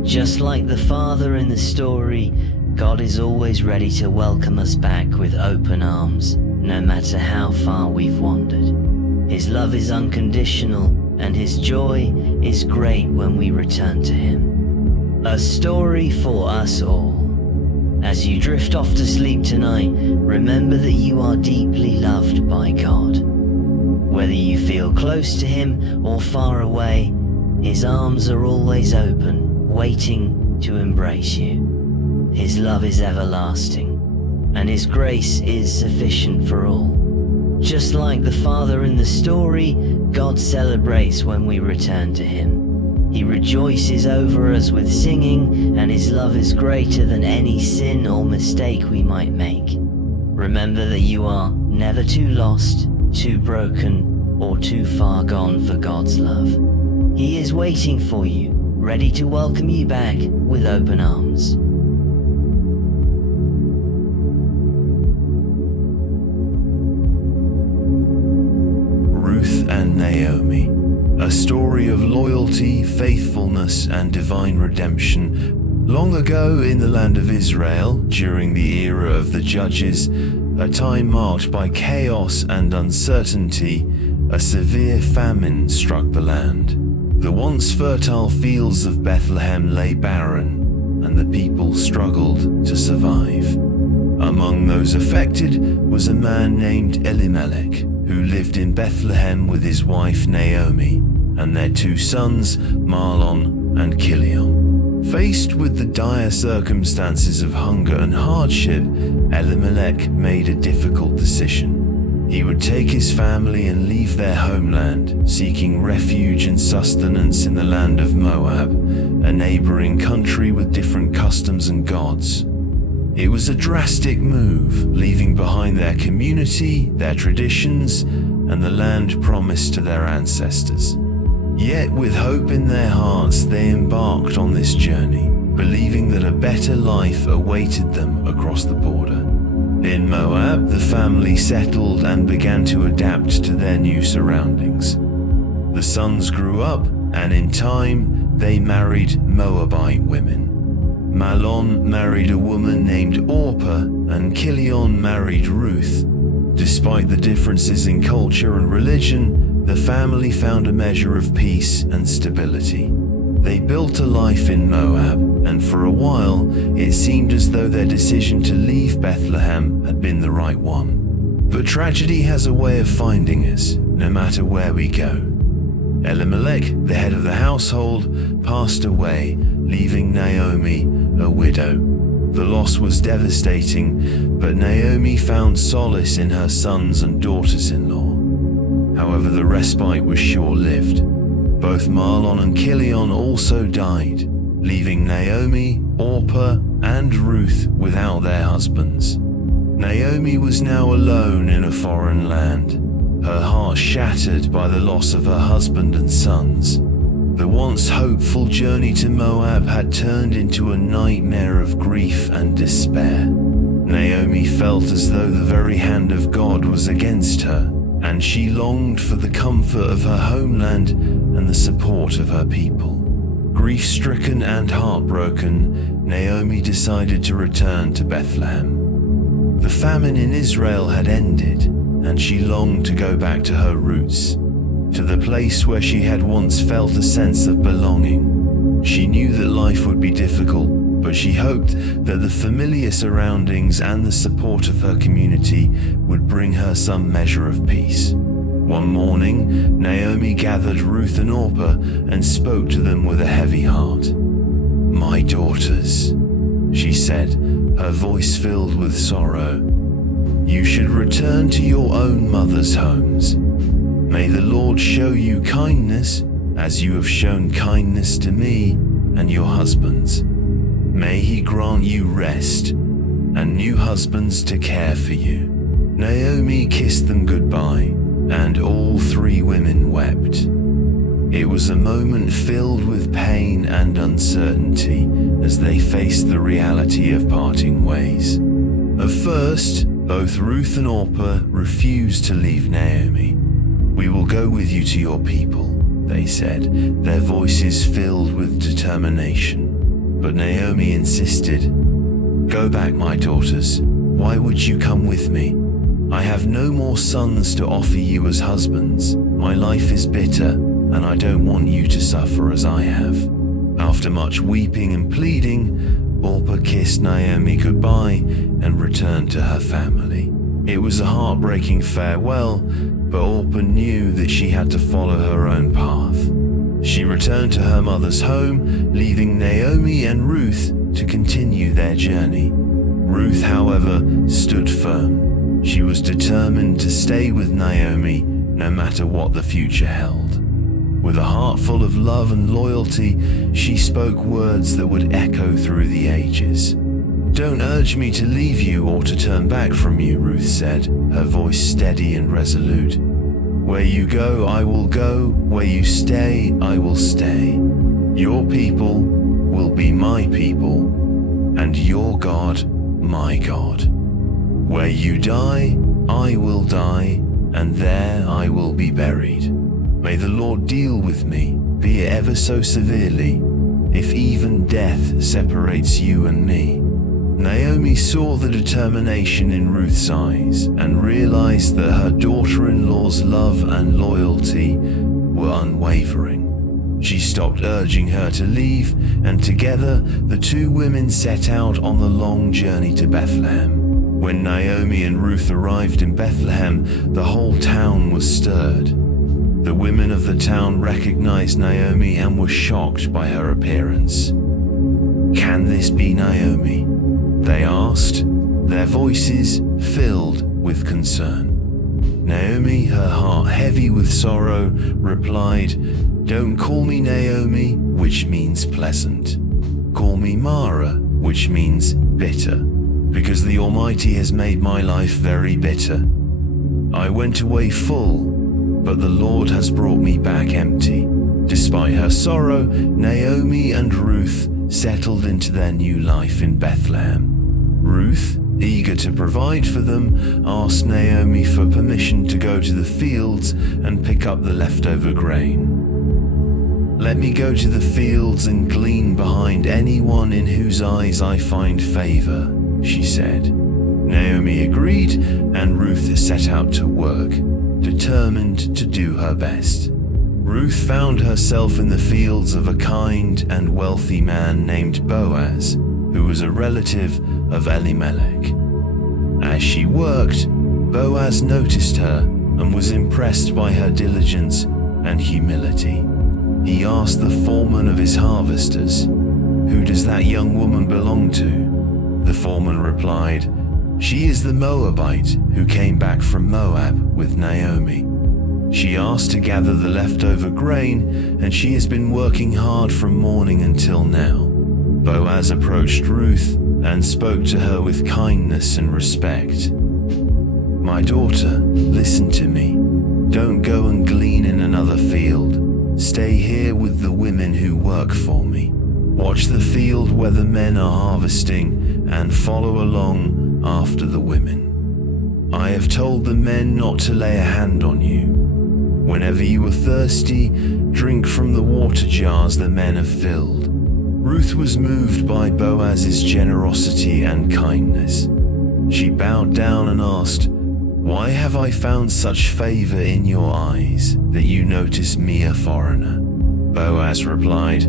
Just like the father in the story, God is always ready to welcome us back with open arms, no matter how far we've wandered. His love is unconditional, and his joy is great when we return to him. A story for us all. As you drift off to sleep tonight, remember that you are deeply loved by God. Whether you feel close to him or far away, his arms are always open, waiting to embrace you. His love is everlasting, and his grace is sufficient for all. Just like the father in the story, God celebrates when we return to him. He rejoices over us with singing, and his love is greater than any sin or mistake we might make. Remember that you are never too lost, too broken, or too far gone for God's love. He is waiting for you, ready to welcome you back with open arms. Ruth and Naomi. A story of loyalty, faithfulness, and divine redemption. Long ago in the land of Israel, during the era of the Judges, a time marked by chaos and uncertainty, a severe famine struck the land. The once fertile fields of Bethlehem lay barren, and the people struggled to survive. Among those affected was a man named Elimelech, who lived in Bethlehem with his wife Naomi, and their two sons, Mahlon and Chilion. Faced with the dire circumstances of hunger and hardship, Elimelech made a difficult decision. He would take his family and leave their homeland, seeking refuge and sustenance in the land of Moab, a neighboring country with different customs and gods. It was a drastic move, leaving behind their community, their traditions, and the land promised to their ancestors. Yet with hope in their hearts, they embarked on this journey, believing that a better life awaited them across the border. In Moab, the family settled and began to adapt to their new surroundings. The sons grew up, and in time, they married Moabite women. Mahlon married a woman named Orpah, and Chilion married Ruth. Despite the differences in culture and religion, the family found a measure of peace and stability. They built a life in Moab, and for a while, it seemed as though their decision to leave Bethlehem had been the right one. But tragedy has a way of finding us, no matter where we go. Elimelech, the head of the household, passed away, leaving Naomi a widow. The loss was devastating, but Naomi found solace in her sons and daughters-in-law. However, the respite was short-lived. Both Mahlon and Chilion also died, leaving Naomi, Orpah, and Ruth without their husbands. Naomi was now alone in a foreign land, her heart shattered by the loss of her husband and sons. The once hopeful journey to Moab had turned into a nightmare of grief and despair. Naomi felt as though the very hand of God was against her, and she longed for the comfort of her homeland and the support of her people. Grief-stricken and heartbroken, Naomi decided to return to Bethlehem. The famine in Israel had ended, and she longed to go back to her roots, to the place where she had once felt a sense of belonging. She knew that life would be difficult, but she hoped that the familiar surroundings and the support of her community would bring her some measure of peace. One morning, Naomi gathered Ruth and Orpah and spoke to them with a heavy heart. "My daughters," she said, her voice filled with sorrow, "you should return to your own mothers' homes. May the Lord show you kindness as you have shown kindness to me and your husbands. May he grant you rest and new husbands to care for you." Naomi kissed them goodbye, and all three women wept. It was a moment filled with pain and uncertainty as they faced the reality of parting ways. At first, both Ruth and Orpah refused to leave Naomi. "We will go with you to your people," they said, their voices filled with determination. But Naomi insisted. "Go back, my daughters. Why would you come with me? I have no more sons to offer you as husbands. My life is bitter, and I don't want you to suffer as I have." After much weeping and pleading, Orpah kissed Naomi goodbye and returned to her family. It was a heartbreaking farewell, but Orpah knew that she had to follow her own path. She returned to her mother's home, leaving Naomi and Ruth to continue their journey. Ruth, however, stood firm. She was determined to stay with Naomi no matter what the future held. With a heart full of love and loyalty, she spoke words that would echo through the ages. "Don't urge me to leave you or to turn back from you," Ruth said, her voice steady and resolute. "Where you go, I will go. Where you stay, I will stay. Your people will be my people, and your God, my God. Where you die, I will die, and there I will be buried. May the Lord deal with me, be it ever so severely, if even death separates you and me." Naomi saw the determination in Ruth's eyes and realized that her daughter-in-law's love and loyalty were unwavering. She stopped urging her to leave, and together the two women set out on the long journey to Bethlehem. When Naomi and Ruth arrived in Bethlehem, the whole town was stirred. The women of the town recognized Naomi and were shocked by her appearance. "Can this be Naomi?" they asked, their voices filled with concern. Naomi, her heart heavy with sorrow, replied, "Don't call me Naomi, which means pleasant. Call me Mara, which means bitter, because the Almighty has made my life very bitter. I went away full, but the Lord has brought me back empty." Despite her sorrow, Naomi and Ruth settled into their new life in Bethlehem. Ruth, eager to provide for them, asked Naomi for permission to go to the fields and pick up the leftover grain. "Let me go to the fields and glean behind anyone in whose eyes I find favor," she said. Naomi agreed, and Ruth set out to work, determined to do her best. Ruth found herself in the fields of a kind and wealthy man named Boaz, who was a relative of Elimelech. As she worked, Boaz noticed her and was impressed by her diligence and humility. He asked the foreman of his harvesters, "Who does that young woman belong to?" The foreman replied, "She is the Moabite who came back from Moab with Naomi. She asked to gather the leftover grain, and she has been working hard from morning until now." Boaz approached Ruth and spoke to her with kindness and respect. "My daughter, listen to me. Don't go and glean in another field. Stay here with the women who work for me. Watch the field where the men are harvesting and follow along after the women. I have told the men not to lay a hand on you. Whenever you are thirsty, drink from the water jars the men have filled." Ruth was moved by Boaz's generosity and kindness. She bowed down and asked, "Why have I found such favor in your eyes that you notice me, a foreigner?" Boaz replied,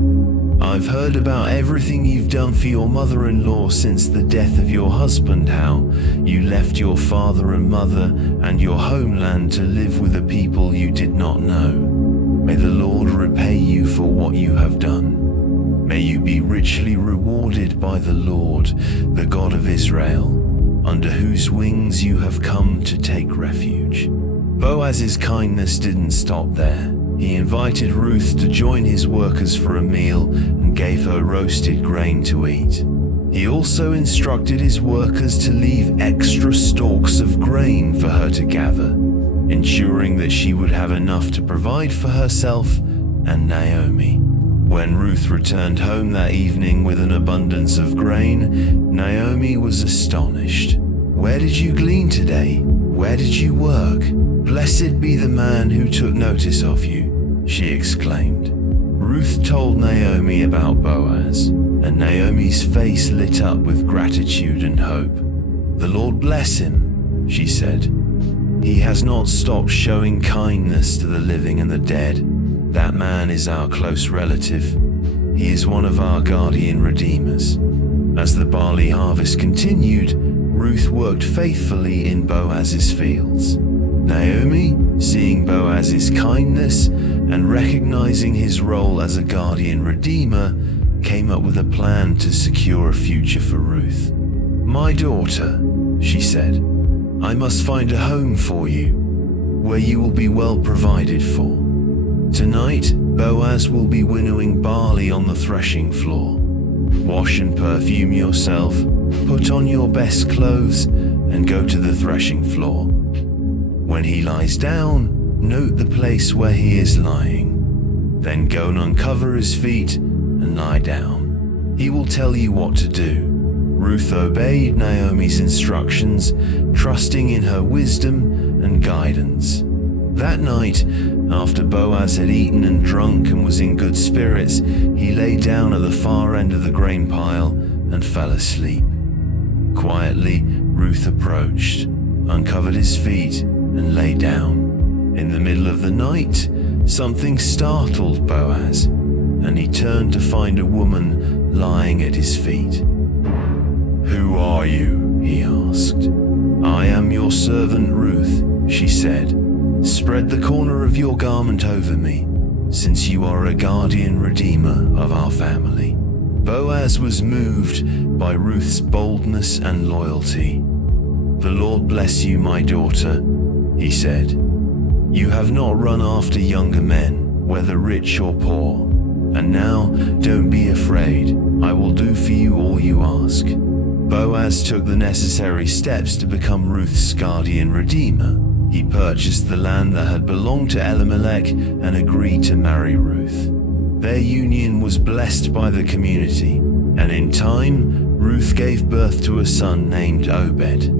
"I've heard about everything you've done for your mother-in-law since the death of your husband, how you left your father and mother and your homeland to live with a people you did not know. May the Lord repay you for what you have done. May you be richly rewarded by the Lord, the God of Israel, under whose wings you have come to take refuge." Boaz's kindness didn't stop there. He invited Ruth to join his workers for a meal and gave her roasted grain to eat. He also instructed his workers to leave extra stalks of grain for her to gather, ensuring that she would have enough to provide for herself and Naomi. When Ruth returned home that evening with an abundance of grain, Naomi was astonished. "Where did you glean today? Where did you work? Blessed be the man who took notice of you," she exclaimed. Ruth told Naomi about Boaz, and Naomi's face lit up with gratitude and hope. "The Lord bless him," she said. "He has not stopped showing kindness to the living and the dead. That man is our close relative. He is one of our guardian redeemers." As the barley harvest continued, Ruth worked faithfully in Boaz's fields. Naomi, seeing Boaz's kindness and recognizing his role as a guardian redeemer, came up with a plan to secure a future for Ruth. "My daughter," she said, "I must find a home for you, where you will be well provided for. Tonight, Boaz will be winnowing barley on the threshing floor. Wash and perfume yourself, put on your best clothes, and go to the threshing floor. When he lies down, note the place where he is lying. Then go and uncover his feet and lie down. He will tell you what to do." Ruth obeyed Naomi's instructions, trusting in her wisdom and guidance. That night, after Boaz had eaten and drunk and was in good spirits, he lay down at the far end of the grain pile and fell asleep. Quietly, Ruth approached, uncovered his feet, and lay down. In the middle of the night, something startled Boaz, and he turned to find a woman lying at his feet. "Who are you?" he asked. "I am your servant Ruth," she said. "Spread the corner of your garment over me, since you are a guardian redeemer of our family." Boaz was moved by Ruth's boldness and loyalty. "The Lord bless you, my daughter," he said. "You have not run after younger men, whether rich or poor. And now, don't be afraid. I will do for you all you ask." Boaz took the necessary steps to become Ruth's guardian redeemer. He purchased the land that had belonged to Elimelech and agreed to marry Ruth. Their union was blessed by the community, and in time, Ruth gave birth to a son named Obed.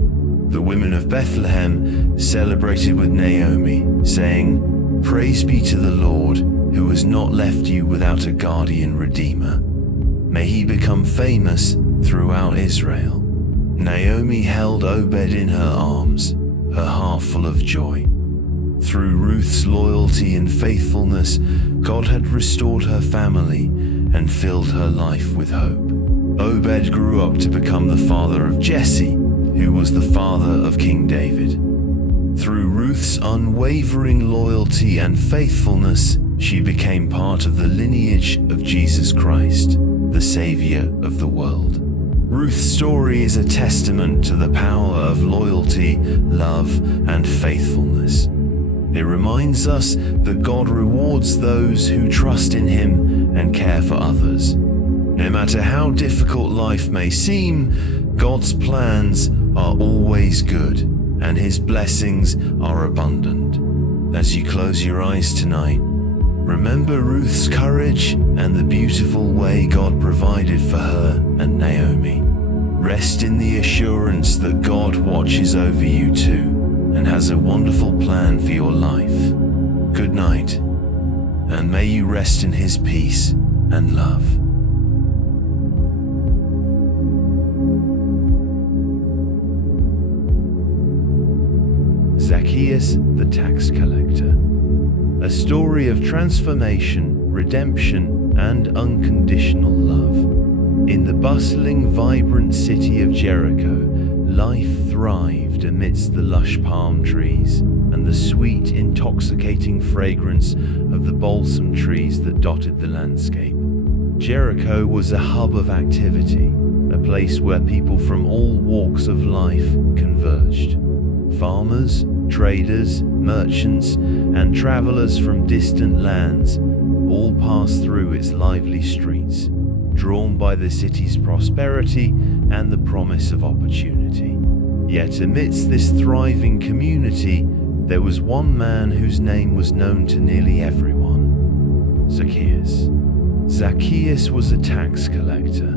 The women of Bethlehem celebrated with Naomi, saying, "Praise be to the Lord, who has not left you without a guardian redeemer. May he become famous throughout Israel." Naomi held Obed in her arms, her heart full of joy. Through Ruth's loyalty and faithfulness, God had restored her family and filled her life with hope. Obed grew up to become the father of Jesse, who was the father of King David. Through Ruth's unwavering loyalty and faithfulness, she became part of the lineage of Jesus Christ, the Savior of the world. Ruth's story is a testament to the power of loyalty, love, and faithfulness. It reminds us that God rewards those who trust in Him and care for others. No matter how difficult life may seem, God's plans are always good, and His blessings are abundant. As you close your eyes tonight, remember Ruth's courage and the beautiful way God provided for her and Naomi. Rest in the assurance that God watches over you too and has a wonderful plan for your life. Good night, and may you rest in his peace and love. Zacchaeus the tax collector. A story of transformation, redemption, and unconditional love. In the bustling, vibrant city of Jericho, life thrived amidst the lush palm trees and the sweet, intoxicating fragrance of the balsam trees that dotted the landscape. Jericho was a hub of activity, a place where people from all walks of life converged. Farmers, traders, merchants, and travelers from distant lands all passed through its lively streets, drawn by the city's prosperity and the promise of opportunity. Yet amidst this thriving community, there was one man whose name was known to nearly everyone: Zacchaeus. Zacchaeus was a tax collector,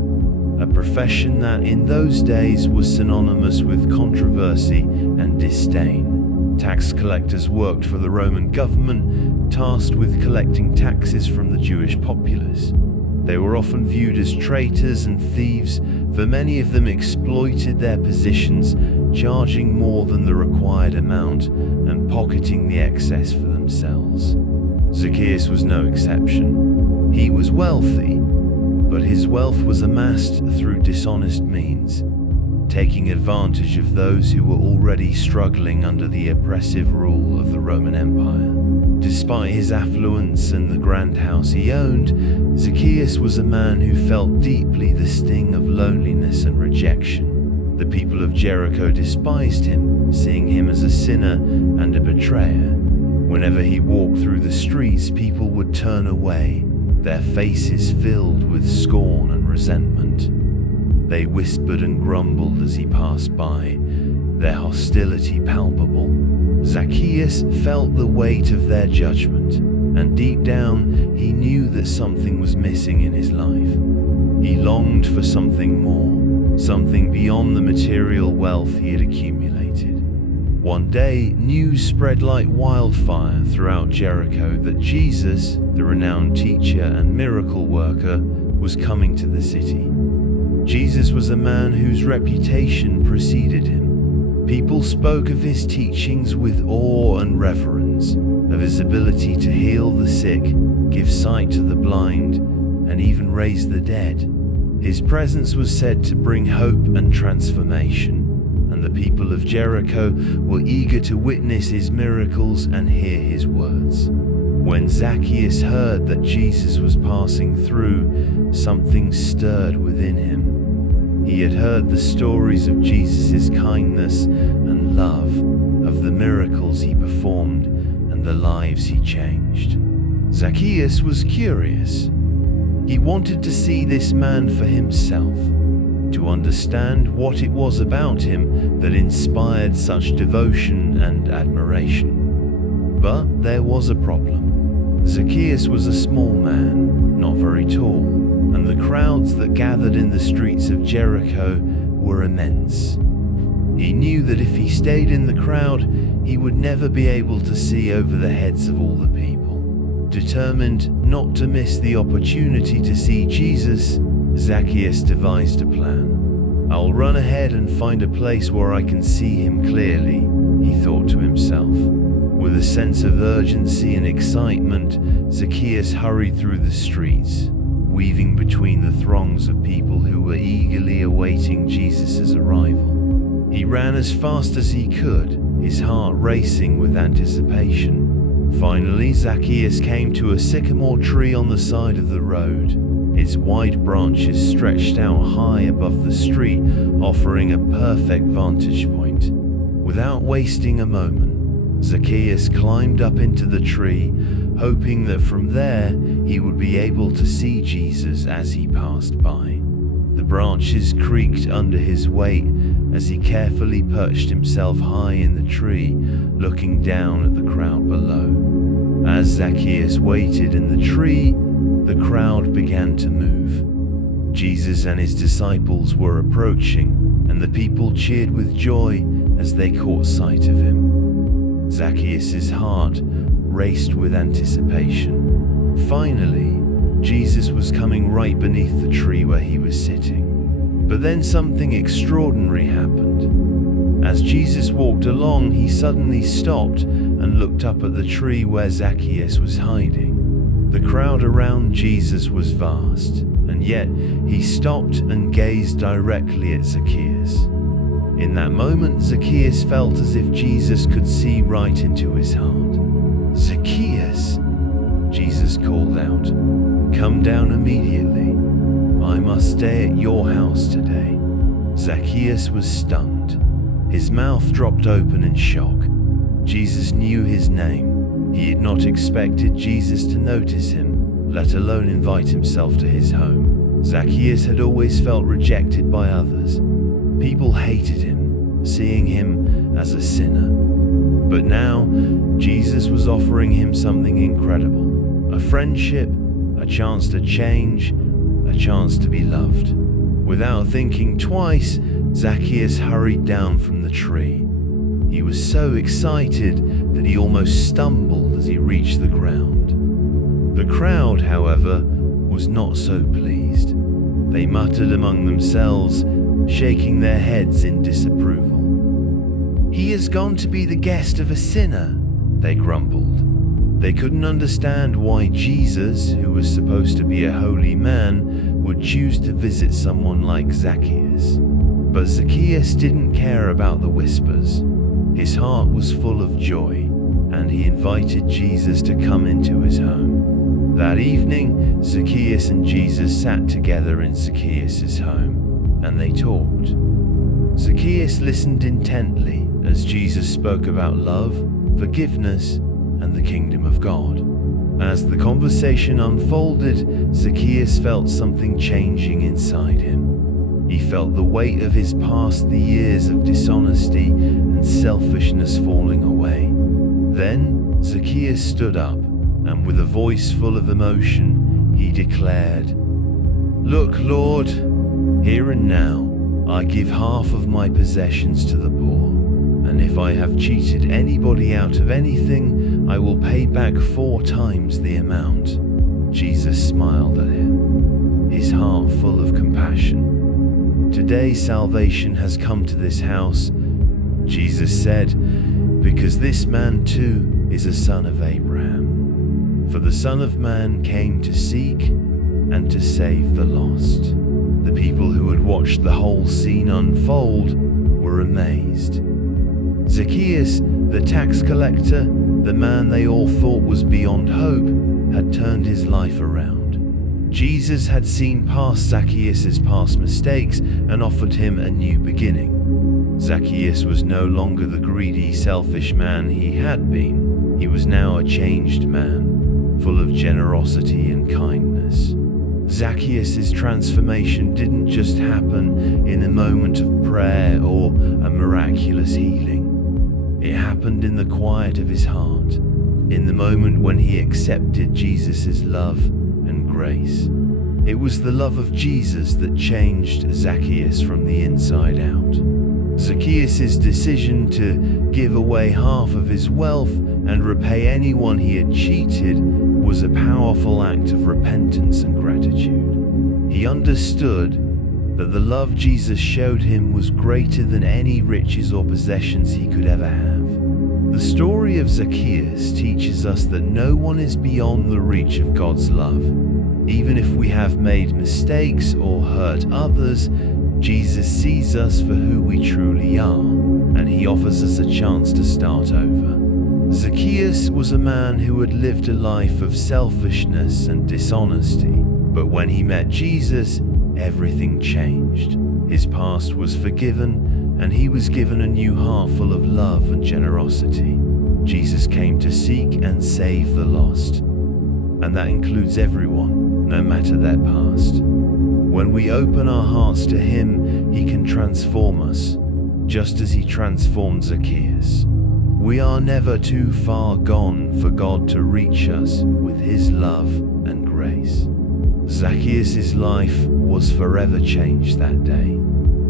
a profession that in those days was synonymous with controversy and disdain. Tax collectors worked for the Roman government, tasked with collecting taxes from the Jewish populace. They were often viewed as traitors and thieves, for many of them exploited their positions, charging more than the required amount and pocketing the excess for themselves. Zacchaeus was no exception. He was wealthy, but his wealth was amassed through dishonest means, taking advantage of those who were already struggling under the oppressive rule of the Roman Empire. Despite his affluence and the grand house he owned, Zacchaeus was a man who felt deeply the sting of loneliness and rejection. The people of Jericho despised him, seeing him as a sinner and a betrayer. Whenever he walked through the streets, people would turn away, their faces filled with scorn and resentment. They whispered and grumbled as he passed by, their hostility palpable. Zacchaeus felt the weight of their judgment, and deep down he knew that something was missing in his life. He longed for something more, something beyond the material wealth he had accumulated. One day, news spread like wildfire throughout Jericho that Jesus, the renowned teacher and miracle worker, was coming to the city. Jesus was a man whose reputation preceded him. People spoke of his teachings with awe and reverence, of his ability to heal the sick, give sight to the blind, and even raise the dead. His presence was said to bring hope and transformation, and the people of Jericho were eager to witness his miracles and hear his words. When Zacchaeus heard that Jesus was passing through, something stirred within him. He had heard the stories of Jesus' kindness and love, of the miracles he performed and the lives he changed. Zacchaeus was curious. He wanted to see this man for himself, to understand what it was about him that inspired such devotion and admiration. But there was a problem. Zacchaeus was a small man, not very tall, and the crowds that gathered in the streets of Jericho were immense. He knew that if he stayed in the crowd, he would never be able to see over the heads of all the people. Determined not to miss the opportunity to see Jesus, Zacchaeus devised a plan. "I'll run ahead and find a place where I can see him clearly," he thought to himself. With a sense of urgency and excitement, Zacchaeus hurried through the streets, weaving between the throngs of people who were eagerly awaiting Jesus' arrival. He ran as fast as he could, his heart racing with anticipation. Finally, Zacchaeus came to a sycamore tree on the side of the road. Its wide branches stretched out high above the street, offering a perfect vantage point. Without wasting a moment, Zacchaeus climbed up into the tree, hoping that from there he would be able to see Jesus as he passed by. The branches creaked under his weight as he carefully perched himself high in the tree, looking down at the crowd below. As Zacchaeus waited in the tree, the crowd began to move. Jesus and his disciples were approaching, and the people cheered with joy as they caught sight of him. Zacchaeus' heart raced with anticipation. Finally, Jesus was coming right beneath the tree where he was sitting. But then something extraordinary happened. As Jesus walked along, he suddenly stopped and looked up at the tree where Zacchaeus was hiding. The crowd around Jesus was vast, and yet he stopped and gazed directly at Zacchaeus. In that moment, Zacchaeus felt as if Jesus could see right into his heart. "Zacchaeus," Jesus called out, "come down immediately. I must stay at your house today." Zacchaeus was stunned. His mouth dropped open in shock. Jesus knew his name. He had not expected Jesus to notice him, let alone invite himself to his home. Zacchaeus had always felt rejected by others. People hated him, seeing him as a sinner. But now, Jesus was offering him something incredible. A friendship, a chance to change, a chance to be loved. Without thinking twice, Zacchaeus hurried down from the tree. He was so excited that he almost stumbled as he reached the ground. The crowd, however, was not so pleased. They muttered among themselves, shaking their heads in disapproval. "He has gone to be the guest of a sinner," they grumbled. They couldn't understand why Jesus, who was supposed to be a holy man, would choose to visit someone like Zacchaeus. But Zacchaeus didn't care about the whispers. His heart was full of joy, and he invited Jesus to come into his home. That evening, Zacchaeus and Jesus sat together in Zacchaeus' home, and they talked. Zacchaeus listened intently as Jesus spoke about love, forgiveness, and the kingdom of God. As the conversation unfolded, Zacchaeus felt something changing inside him. He felt the weight of his past, the years of dishonesty and selfishness falling away. Then Zacchaeus stood up, and with a voice full of emotion, he declared, "Look, Lord, here and now, I give half of my possessions to the poor, and if I have cheated anybody out of anything, I will pay back 4 times the amount." Jesus smiled at him, his heart full of compassion. "Today salvation has come to this house," Jesus said, "because this man too is a son of Abraham. For the Son of Man came to seek and to save the lost." The people who had watched the whole scene unfold were amazed. Zacchaeus, the tax collector, the man they all thought was beyond hope, had turned his life around. Jesus had seen past Zacchaeus' past mistakes and offered him a new beginning. Zacchaeus was no longer the greedy, selfish man he had been. He was now a changed man, full of generosity and kindness. Zacchaeus' transformation didn't just happen in a moment of prayer or a miraculous healing. It happened in the quiet of his heart, in the moment when he accepted Jesus' love and grace. It was the love of Jesus that changed Zacchaeus from the inside out. Zacchaeus' decision to give away half of his wealth and repay anyone he had cheated was a powerful act of repentance and gratitude. He understood that the love Jesus showed him was greater than any riches or possessions he could ever have. The story of Zacchaeus teaches us that no one is beyond the reach of God's love. Even if we have made mistakes or hurt others, Jesus sees us for who we truly are, and he offers us a chance to start over. Zacchaeus was a man who had lived a life of selfishness and dishonesty, but when he met Jesus, everything changed. His past was forgiven, and he was given a new heart full of love and generosity. Jesus came to seek and save the lost, and that includes everyone, no matter their past. When we open our hearts to him, he can transform us, just as he transformed Zacchaeus. We are never too far gone for God to reach us with his love and grace. Zacchaeus' life was forever changed that day.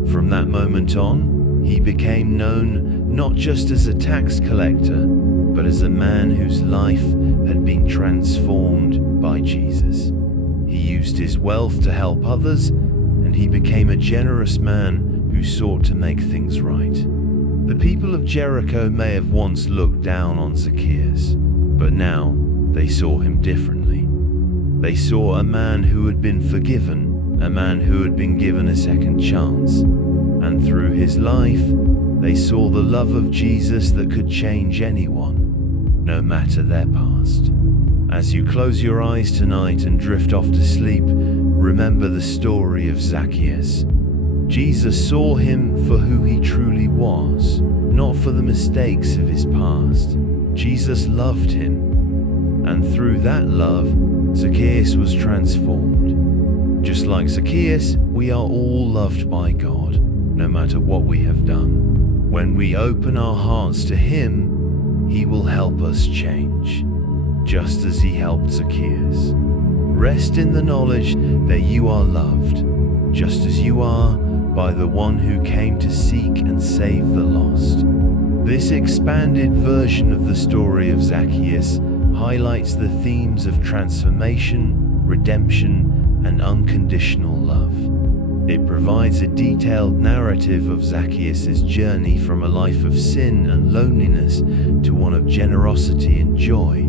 From that moment on, he became known not just as a tax collector, but as a man whose life had been transformed by Jesus. He used his wealth to help others, and he became a generous man who sought to make things right. The people of Jericho may have once looked down on Zacchaeus, but now they saw him differently. They saw a man who had been forgiven, a man who had been given a second chance, and through his life, they saw the love of Jesus that could change anyone, no matter their past. As you close your eyes tonight and drift off to sleep, remember the story of Zacchaeus. Jesus saw him for who he truly was, not for the mistakes of his past. Jesus loved him, and through that love, Zacchaeus was transformed. Just like Zacchaeus, we are all loved by God, no matter what we have done. When we open our hearts to him, he will help us change, just as he helped Zacchaeus. Rest in the knowledge that you are loved, just as you are, by the one who came to seek and save the lost. This expanded version of the story of Zacchaeus highlights the themes of transformation, redemption, and unconditional love. It provides a detailed narrative of Zacchaeus' journey from a life of sin and loneliness to one of generosity and joy,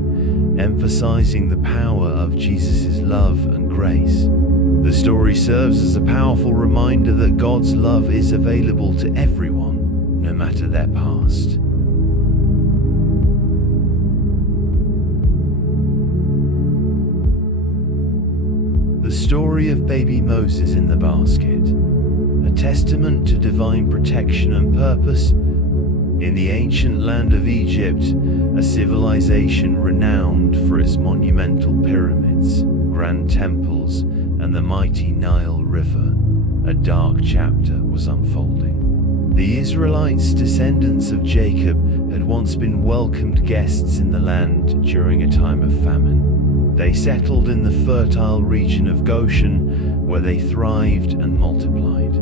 emphasizing the power of Jesus' love and grace. The story serves as a powerful reminder that God's love is available to everyone, no matter their past. The story of baby Moses in the basket, a testament to divine protection and purpose. In the ancient land of Egypt, a civilization renowned for its monumental pyramids, grand temples, and the mighty Nile River, a dark chapter was unfolding. The Israelites, descendants of Jacob, had once been welcomed guests in the land during a time of famine. They settled in the fertile region of Goshen, where they thrived and multiplied.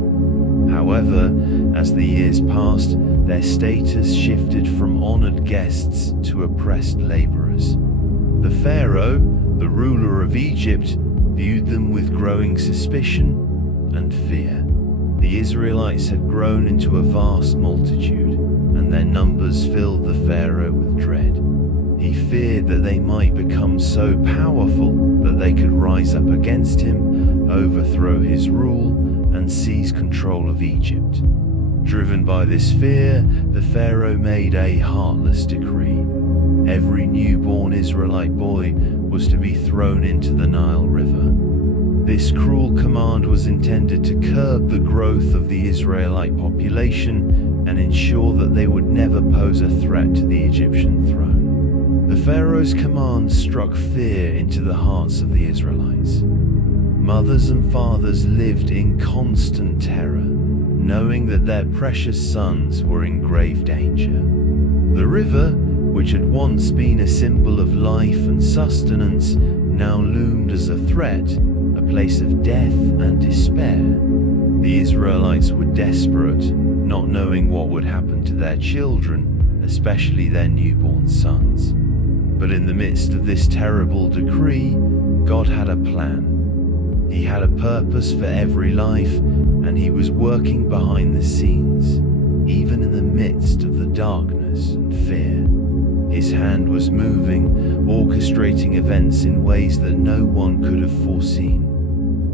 However, as the years passed, their status shifted from honored guests to oppressed laborers. The Pharaoh, the ruler of Egypt, viewed them with growing suspicion and fear. The Israelites had grown into a vast multitude, and their numbers filled the Pharaoh with dread. He feared that they might become so powerful that they could rise up against him, overthrow his rule, and seize control of Egypt. Driven by this fear, the Pharaoh made a heartless decree. Every newborn Israelite boy was to be thrown into the Nile River. This cruel command was intended to curb the growth of the Israelite population and ensure that they would never pose a threat to the Egyptian throne. The Pharaoh's command struck fear into the hearts of the Israelites. Mothers and fathers lived in constant terror, knowing that their precious sons were in grave danger. The river, which had once been a symbol of life and sustenance, now loomed as a threat, a place of death and despair. The Israelites were desperate, not knowing what would happen to their children, especially their newborn sons. But in the midst of this terrible decree, God had a plan. He had a purpose for every life, and he was working behind the scenes, even in the midst of the darkness and fear. His hand was moving, orchestrating events in ways that no one could have foreseen.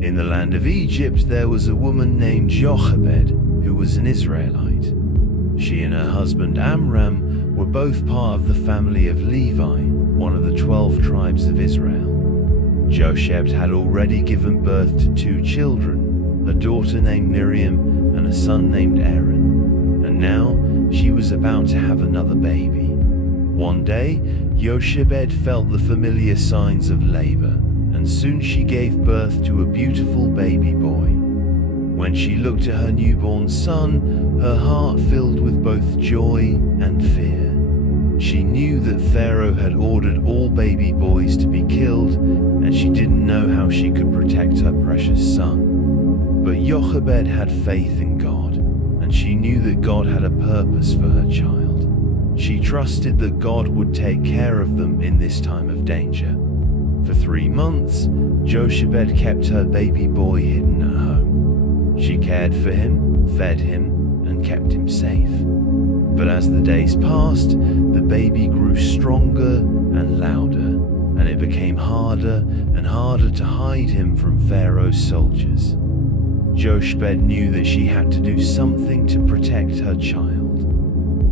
In the land of Egypt, there was a woman named Jochebed, who was an Israelite. She and her husband Amram were both part of the family of Levi, one of the 12 tribes of Israel. Jochebed had already given birth to 2 children, a daughter named Miriam and a son named Aaron, and now she was about to have another baby. One day, Jochebed felt the familiar signs of labor, and soon she gave birth to a beautiful baby boy. When she looked at her newborn son, her heart filled with both joy and fear. She knew that Pharaoh had ordered all baby boys to be killed, and she didn't know how she could protect her precious son. But Jochebed had faith in God, and she knew that God had a purpose for her child. She trusted that God would take care of them in this time of danger. For 3 months, Jochebed kept her baby boy hidden at home. She cared for him, fed him, and kept him safe. But as the days passed, the baby grew stronger and louder, and it became harder and harder to hide him from Pharaoh's soldiers. Jochebed knew that she had to do something to protect her child.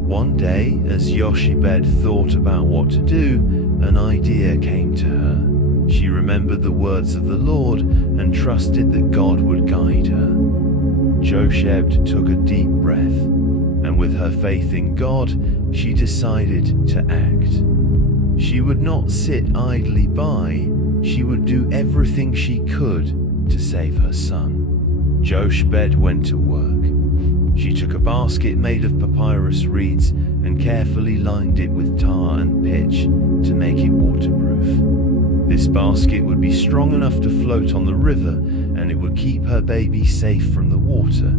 One day, as Jochebed thought about what to do, an idea came to her. She remembered the words of the Lord and trusted that God would guide her. Jochebed took a deep breath, and with her faith in God, she decided to act. She would not sit idly by, she would do everything she could to save her son. Jochebed went to work. She took a basket made of papyrus reeds and carefully lined it with tar and pitch to make it waterproof. This basket would be strong enough to float on the river, and it would keep her baby safe from the water.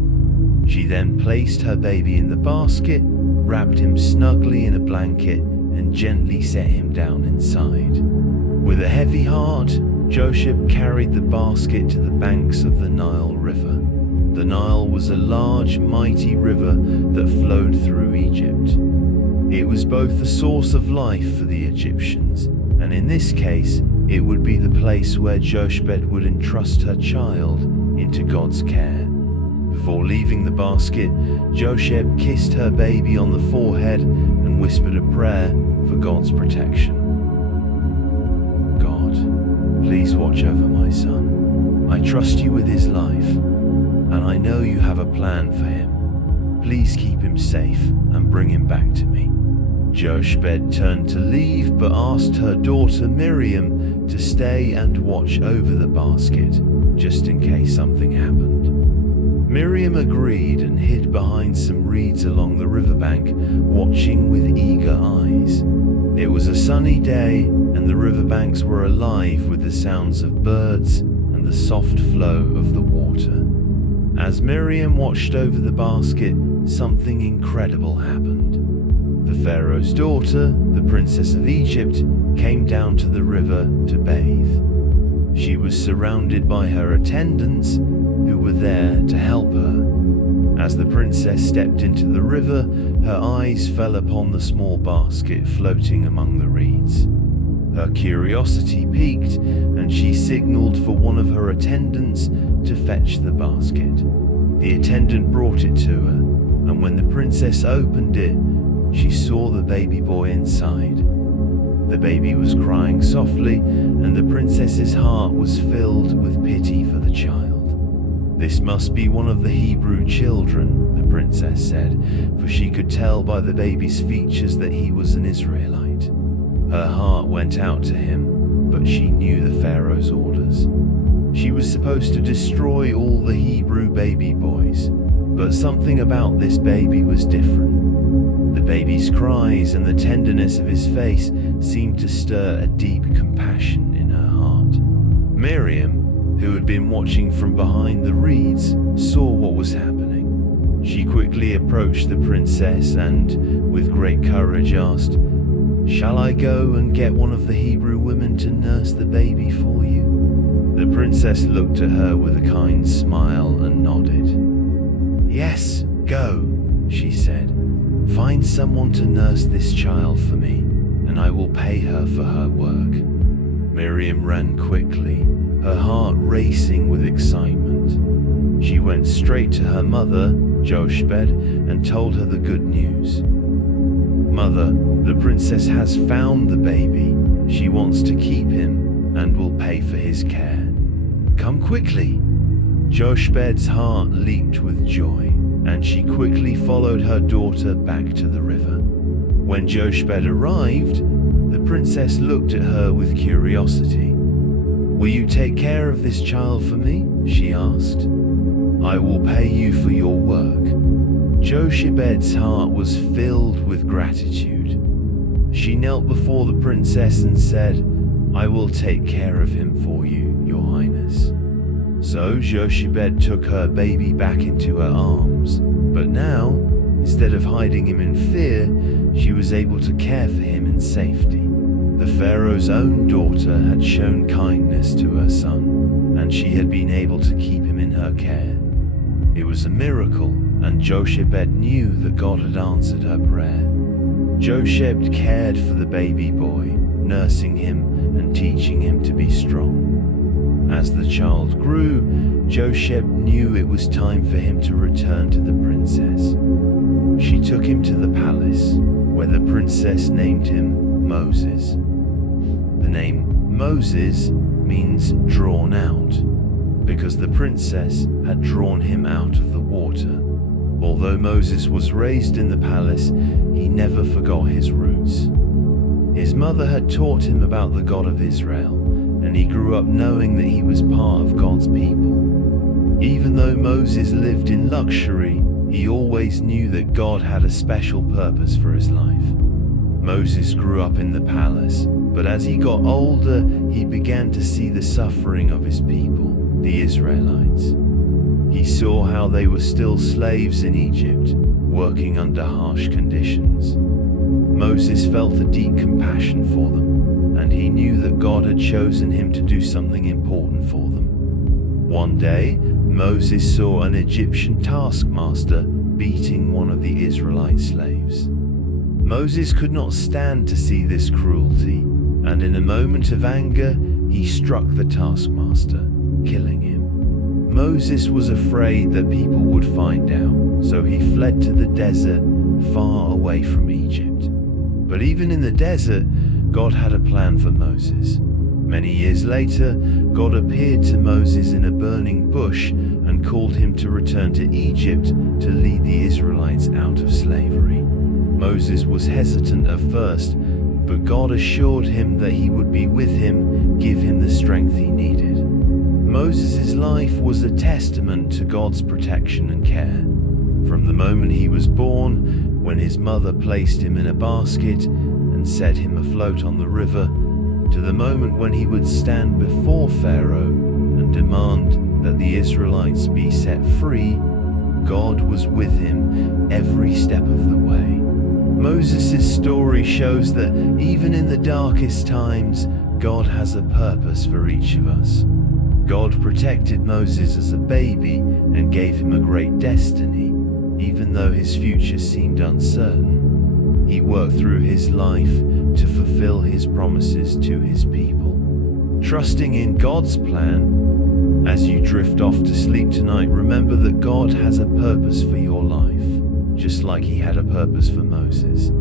She then placed her baby in the basket, wrapped him snugly in a blanket, and gently set him down inside. With a heavy heart, Jochebed carried the basket to the banks of the Nile River. The Nile was a large, mighty river that flowed through Egypt. It was both the source of life for the Egyptians, and in this case, it would be the place where Jochebed would entrust her child into God's care. Before leaving the basket, Jochebed kissed her baby on the forehead and whispered a prayer for God's protection. God, please watch over my son. I trust you with his life, and I know you have a plan for him. Please keep him safe and bring him back to me. Jochebed turned to leave, but asked her daughter Miriam to stay and watch over the basket, just in case something happened. Miriam agreed and hid behind some reeds along the riverbank, watching with eager eyes. It was a sunny day, and the riverbanks were alive with the sounds of birds and the soft flow of the water. As Miriam watched over the basket, something incredible happened. The Pharaoh's daughter, the Princess of Egypt, came down to the river to bathe. She was surrounded by her attendants, who were there to help her. As the princess stepped into the river, her eyes fell upon the small basket floating among the reeds. Her curiosity piqued, and she signaled for one of her attendants to fetch the basket. The attendant brought it to her, and when the princess opened it, she saw the baby boy inside. The baby was crying softly, and the princess's heart was filled with pity for the child. "This must be one of the Hebrew children," the princess said, for she could tell by the baby's features that he was an Israelite. Her heart went out to him, but she knew the Pharaoh's orders. She was supposed to destroy all the Hebrew baby boys, but something about this baby was different. The baby's cries and the tenderness of his face seemed to stir a deep compassion in her heart. Miriam, who had been watching from behind the reeds, saw what was happening. She quickly approached the princess and, with great courage, asked, "Shall I go and get one of the Hebrew women to nurse the baby for you?" The princess looked at her with a kind smile and nodded. "Yes, go," she said. "Find someone to nurse this child for me, and I will pay her for her work." Miriam ran quickly, her heart racing with excitement. She went straight to her mother, Jochebed, and told her the good news. "Mother, the princess has found the baby. She wants to keep him and will pay for his care. Come quickly." Jochebed's heart leaped with joy, and she quickly followed her daughter back to the river. When Jochebed arrived, the princess looked at her with curiosity. "Will you take care of this child for me?" she asked. "I will pay you for your work." Jochebed's heart was filled with gratitude. She knelt before the princess and said, "I will take care of him for you, your highness." So Jochebed took her baby back into her arms, but now, instead of hiding him in fear, she was able to care for him in safety. The Pharaoh's own daughter had shown kindness to her son, and she had been able to keep him in her care. It was a miracle, and Jochebed knew that God had answered her prayer. Jochebed cared for the baby boy, nursing him and teaching him to be strong. As the child grew, Jochebed knew it was time for him to return to the princess. She took him to the palace, where the princess named him Moses. The name Moses means drawn out, because the princess had drawn him out of the water. Although Moses was raised in the palace, he never forgot his roots. His mother had taught him about the God of Israel, and he grew up knowing that he was part of God's people. Even though Moses lived in luxury, he always knew that God had a special purpose for his life. Moses grew up in the palace, but as he got older, he began to see the suffering of his people, the Israelites. He saw how they were still slaves in Egypt, working under harsh conditions. Moses felt a deep compassion for them, and he knew that God had chosen him to do something important for them. One day, Moses saw an Egyptian taskmaster beating one of the Israelite slaves. Moses could not stand to see this cruelty, and in a moment of anger, he struck the taskmaster, killing him. Moses was afraid that people would find out, so he fled to the desert, far away from Egypt. But even in the desert, God had a plan for Moses. Many years later, God appeared to Moses in a burning bush and called him to return to Egypt to lead the Israelites out of slavery. Moses was hesitant at first, but God assured him that he would be with him, give him the strength he needed. Moses' life was a testament to God's protection and care. From the moment he was born, when his mother placed him in a basket and set him afloat on the river, to the moment when he would stand before Pharaoh and demand that the Israelites be set free, God was with him every step of the way. Moses' story shows that even in the darkest times, God has a purpose for each of us. God protected Moses as a baby and gave him a great destiny, even though his future seemed uncertain. He worked through his life to fulfill his promises to his people. Trusting in God's plan, as you drift off to sleep tonight, remember that God has a purpose for your life, just like he had a purpose for Moses.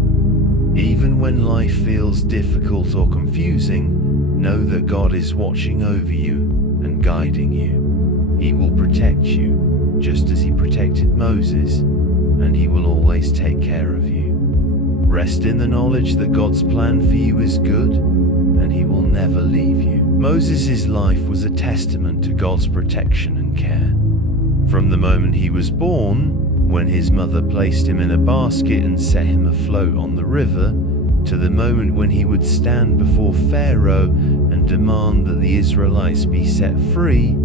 Even when life feels difficult or confusing, know that God is watching over you and guiding you. He will protect you, just as he protected Moses, and he will always take care of you. Rest in the knowledge that God's plan for you is good, and he will never leave you. Moses' life was a testament to God's protection and care. From the moment he was born, when his mother placed him in a basket and set him afloat on the river, to the moment when he would stand before Pharaoh and demand that the Israelites be set free,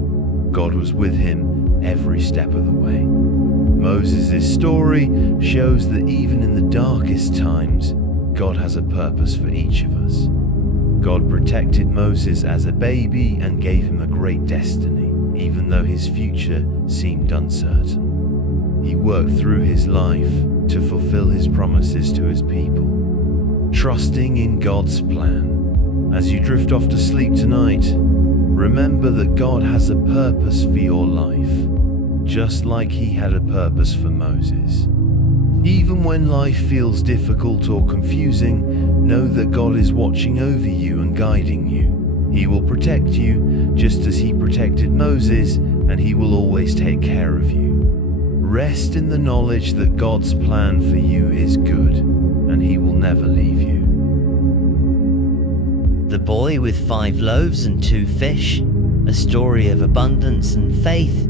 God was with him every step of the way. Moses' story shows that even in the darkest times, God has a purpose for each of us. God protected Moses as a baby and gave him a great destiny, even though his future seemed uncertain. He worked through his life to fulfill his promises to his people. Trusting in God's plan. As you drift off to sleep tonight, remember that God has a purpose for your life, just like he had a purpose for Moses. Even when life feels difficult or confusing, know that God is watching over you and guiding you. He will protect you, just as he protected Moses, and he will always take care of you. Rest in the knowledge that God's plan for you is good, and he will never leave you. The Boy with 5 Loaves and 2 Fish, a story of abundance and faith.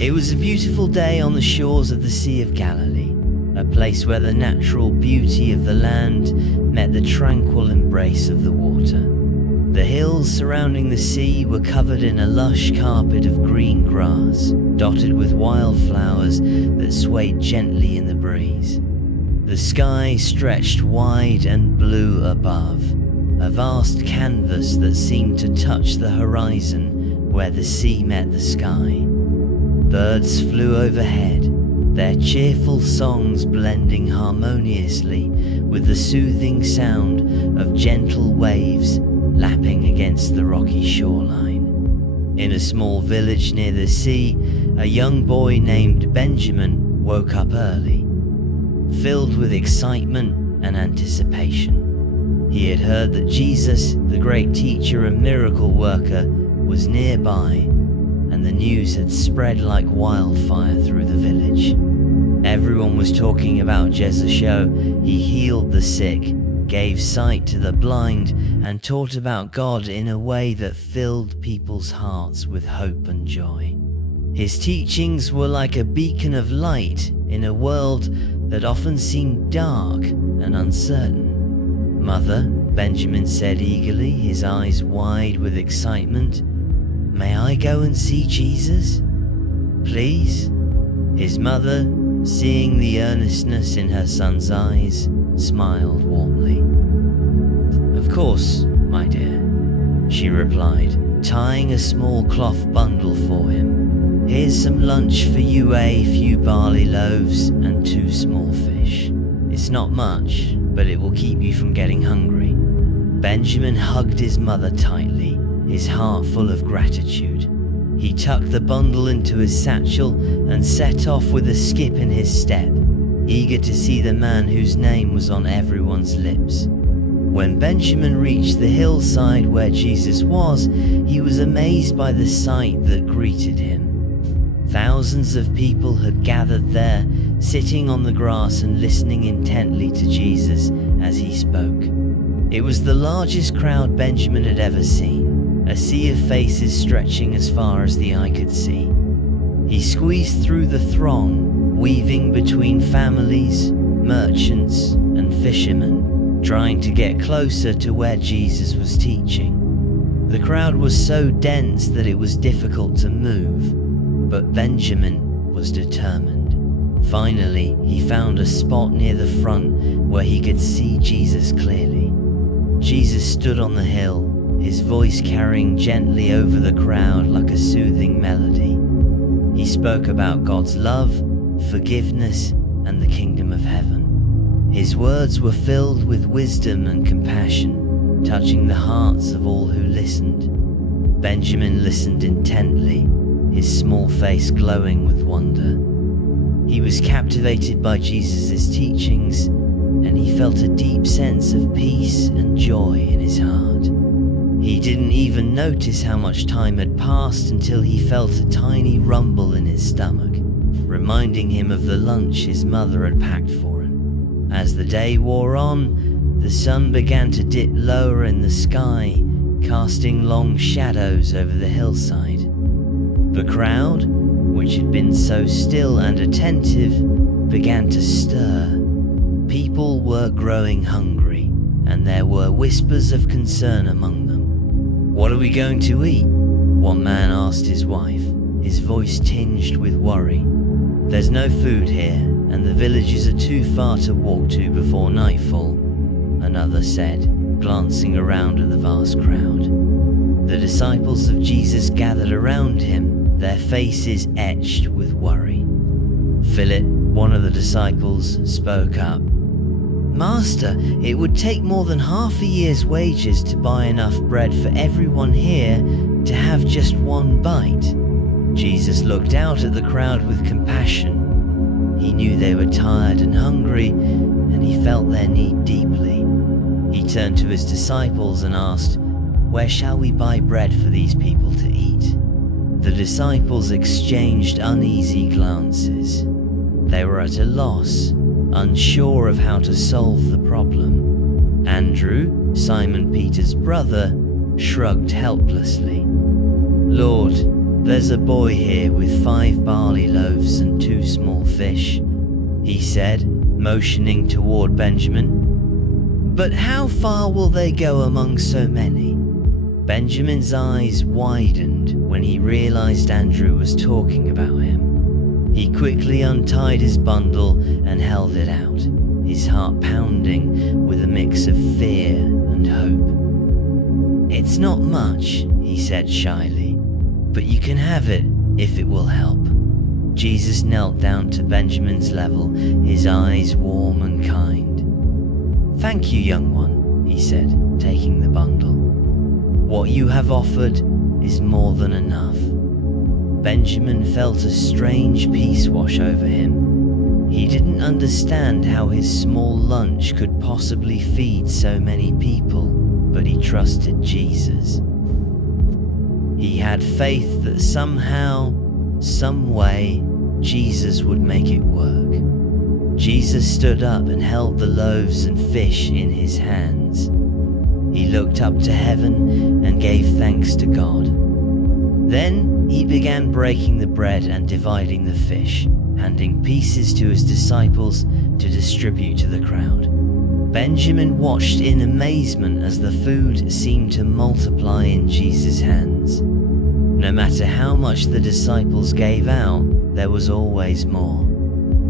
It was a beautiful day on the shores of the Sea of Galilee, a place where the natural beauty of the land met the tranquil embrace of the water. The hills surrounding the sea were covered in a lush carpet of green grass, dotted with wildflowers that swayed gently in the breeze. The sky stretched wide and blue above, a vast canvas that seemed to touch the horizon where the sea met the sky. Birds flew overhead, their cheerful songs blending harmoniously with the soothing sound of gentle waves lapping against the rocky shoreline. In a small village near the sea, a young boy named Benjamin woke up early, filled with excitement and anticipation. He had heard that Jesus, the great teacher and miracle worker, was nearby, and the news had spread like wildfire through the village. Everyone was talking about Jesus' show. He healed the sick, gave sight to the blind, and taught about God in a way that filled people's hearts with hope and joy. His teachings were like a beacon of light in a world that often seemed dark and uncertain. "Mother," Benjamin said eagerly, his eyes wide with excitement, "may I go and see Jesus? Please?" His mother, seeing the earnestness in her son's eyes, smiled warmly. "Of course, my dear," she replied, tying a small cloth bundle for him. "Here's some lunch for you, a few barley loaves and 2 small fish. It's not much, but it will keep you from getting hungry." Benjamin hugged his mother tightly, his heart full of gratitude. He tucked the bundle into his satchel and set off with a skip in his step, eager to see the man whose name was on everyone's lips. When Benjamin reached the hillside where Jesus was, he was amazed by the sight that greeted him. Thousands of people had gathered there, sitting on the grass and listening intently to Jesus as he spoke. It was the largest crowd Benjamin had ever seen, a sea of faces stretching as far as the eye could see. He squeezed through the throng, weaving between families, merchants, and fishermen, trying to get closer to where Jesus was teaching. The crowd was so dense that it was difficult to move, but Benjamin was determined. Finally, he found a spot near the front where he could see Jesus clearly. Jesus stood on the hill, his voice carrying gently over the crowd like a soothing melody. He spoke about God's love, forgiveness, and the kingdom of heaven. His words were filled with wisdom and compassion, touching the hearts of all who listened. Benjamin listened intently, his small face glowing with wonder. He was captivated by Jesus' teachings, and he felt a deep sense of peace and joy in his heart. He didn't even notice how much time had passed until he felt a tiny rumble in his stomach, reminding him of the lunch his mother had packed for him. As the day wore on, the sun began to dip lower in the sky, casting long shadows over the hillside. The crowd, which had been so still and attentive, began to stir. People were growing hungry, and there were whispers of concern among them. "What are we going to eat?" one man asked his wife, his voice tinged with worry. "There's no food here, and the villages are too far to walk to before nightfall," another said, glancing around at the vast crowd. The disciples of Jesus gathered around him, their faces etched with worry. Philip, one of the disciples, spoke up. "Master, it would take more than half a year's wages to buy enough bread for everyone here to have just one bite." Jesus looked out at the crowd with compassion. He knew they were tired and hungry, and he felt their need deeply. He turned to his disciples and asked, "Where shall we buy bread for these people to eat?" The disciples exchanged uneasy glances. They were at a loss, unsure of how to solve the problem. Andrew, Simon Peter's brother, shrugged helplessly. "Lord, there's a boy here with 5 barley loaves and 2 small fish," he said, motioning toward Benjamin. "But how far will they go among so many?" Benjamin's eyes widened when he realized Andrew was talking about him. He quickly untied his bundle and held it out. his heart pounding with a mix of fear and hope. "It's not much," he said shyly, "but you can have it if it will help." Jesus knelt down to Benjamin's level, his eyes warm and kind. "Thank you, young one," he said, taking the bundle. "What you have offered is more than enough." Benjamin felt a strange peace wash over him. He didn't understand how his small lunch could possibly feed so many people, but he trusted Jesus. He had faith that somehow, some way, Jesus would make it work. Jesus stood up and held the loaves and fish in his hands. He looked up to heaven and gave thanks to God. Then he began breaking the bread and dividing the fish, handing pieces to his disciples to distribute to the crowd. Benjamin watched in amazement as the food seemed to multiply in Jesus' hands. No matter how much the disciples gave out, there was always more.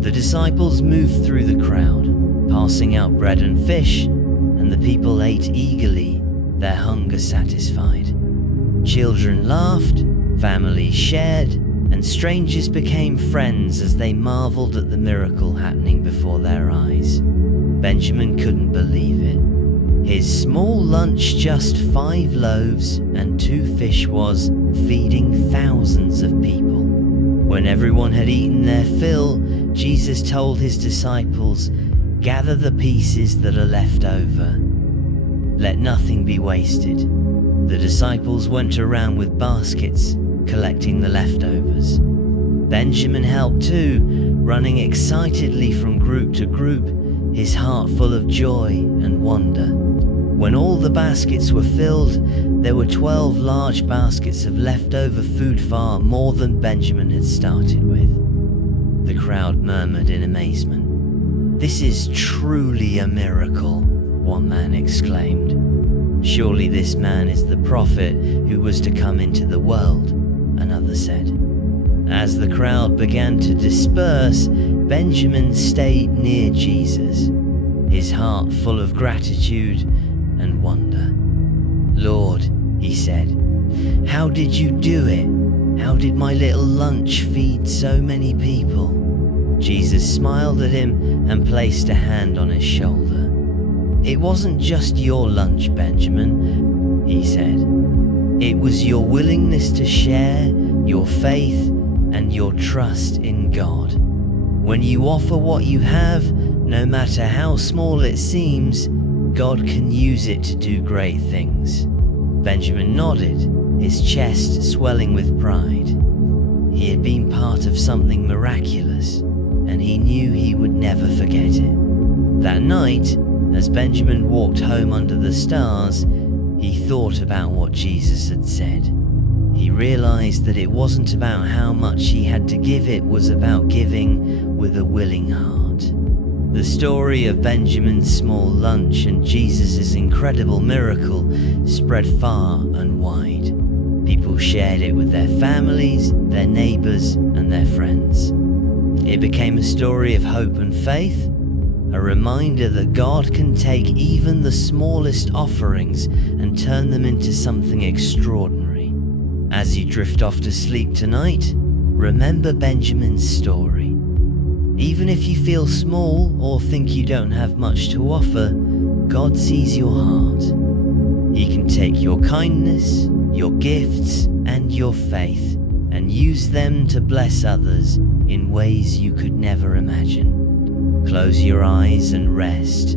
The disciples moved through the crowd, passing out bread and fish, and the people ate eagerly, their hunger satisfied. Children laughed, families shared, and strangers became friends as they marveled at the miracle happening before their eyes. Benjamin couldn't believe it. His small lunch, just 5 loaves and 2 fish, was feeding thousands of people. When everyone had eaten their fill, Jesus told his disciples, "Gather the pieces that are left over. Let nothing be wasted." The disciples went around with baskets, collecting the leftovers. Benjamin helped too, running excitedly from group to group, his heart full of joy and wonder. When all the baskets were filled, there were 12 large baskets of leftover food, far more than Benjamin had started with. The crowd murmured in amazement. "This is truly a miracle," one man exclaimed. "Surely this man is the prophet who was to come into the world," another said. As the crowd began to disperse, Benjamin stayed near Jesus, his heart full of gratitude and wonder. "Lord," he said, "how did you do it? How did my little lunch feed so many people?" Jesus smiled at him and placed a hand on his shoulder. "It wasn't just your lunch, Benjamin," he said. "It was your willingness to share, your faith, and your trust in God. When you offer what you have, no matter how small it seems, God can use it to do great things." Benjamin nodded, his chest swelling with pride. He had been part of something miraculous, and he knew he would never forget it. That night, as Benjamin walked home under the stars, he thought about what Jesus had said. He realized that it wasn't about how much he had to give, it was about giving with a willing heart. The story of Benjamin's small lunch and Jesus' incredible miracle spread far and wide. People shared it with their families, their neighbors, and their friends. It became a story of hope and faith, a reminder that God can take even the smallest offerings and turn them into something extraordinary. As you drift off to sleep tonight, remember Benjamin's story. Even if you feel small or think you don't have much to offer, God sees your heart. He can take your kindness, your gifts, and your faith and use them to bless others in ways you could never imagine. Close your eyes and rest,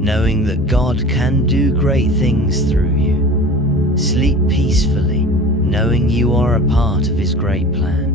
knowing that God can do great things through you. Sleep peacefully, knowing you are a part of His great plan.